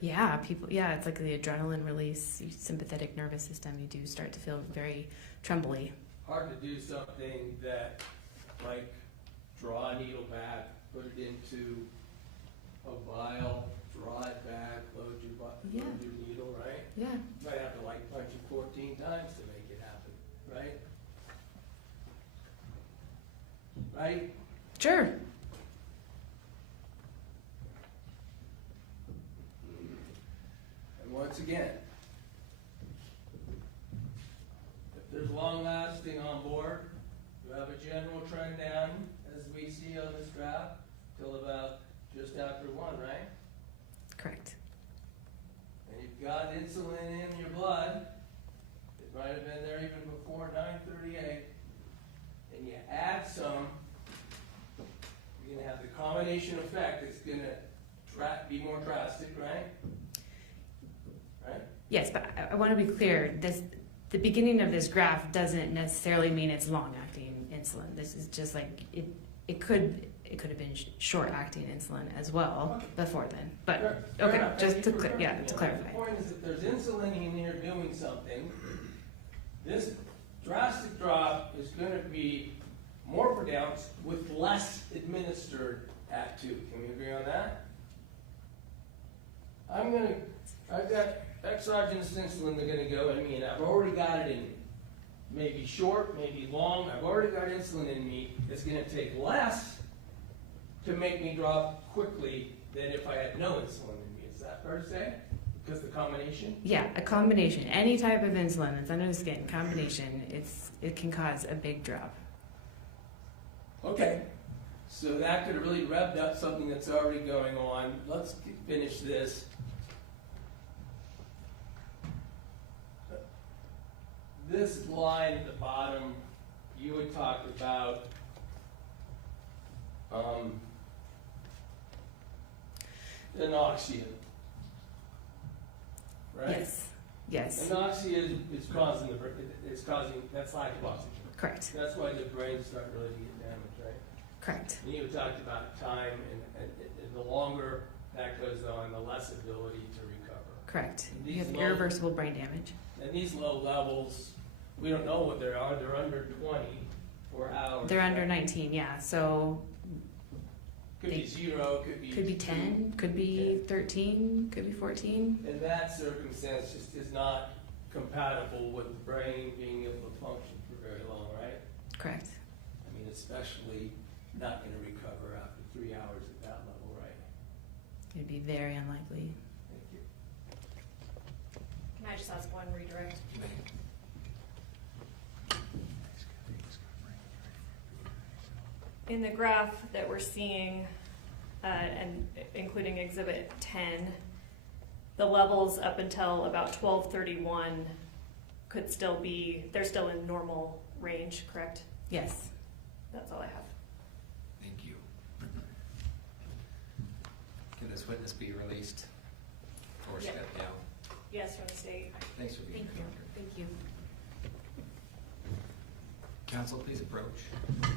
Yeah, it's like the adrenaline release, your sympathetic nervous system, you do start to feel very trembly. Hard to do something that, like, draw a needle back, put it into a vial, draw it back, load your needle, right? Yeah. You might have to punch it 14 times to make it happen, right? Right? Sure. And once again, if there's long lasting on board, you have a general trend down, as we see on this graph, till about just after 1, right? Correct. And you've got insulin in your blood. It might have been there even before 9:38. And you add some, you're going to have the combination effect. It's going to be more drastic, right? Right? Yes, but I want to be clear. The beginning of this graph doesn't necessarily mean it's long-acting insulin. This is just like it could have been short-acting insulin as well before then. But okay, just to clarify. The point is that there's insulin in here doing something. This drastic drop is going to be more pronounced with less administered at 2. Can we agree on that? I've got exogenous insulin that's going to go in me, and I've already got it in me. Maybe short, maybe long. I've already got insulin in me. It's going to take less to make me drop quickly than if I had no insulin in me. Is that fair to say? Because the combination? Yeah, a combination. Any type of insulin that's under the skin, combination, it can cause a big drop. Okay. So that could have really revved up something that's already going on. Let's finish this. This line at the bottom, you would talk about anoxia, right? Yes. Anoxia is causing that's lack of oxygen. Correct. That's why the brain starts really to get damaged, right? Correct. And you talked about time, and the longer that goes on, the less ability to recover. Correct. These You have low- irreversible brain damage. And these low levels, we don't know what they are. They're under 20 for hours. They're under right? 19, yeah. So Could be 0, could be 10, could be 13, could be 14. And that circumstance just is not compatible with the brain being able to function for very long, right? Correct. I mean, especially not going to recover after 3 hours at that level, right? It'd be very unlikely. Thank you. Can I just ask one redirect? In the graph that we're seeing, and including Exhibit 10, the levels up until about 12:31 could still be, they're still in normal range, correct? Yes. That's all I have. Thank you. Can this witness be released? Or should Yeah. yeah, Council, please approach.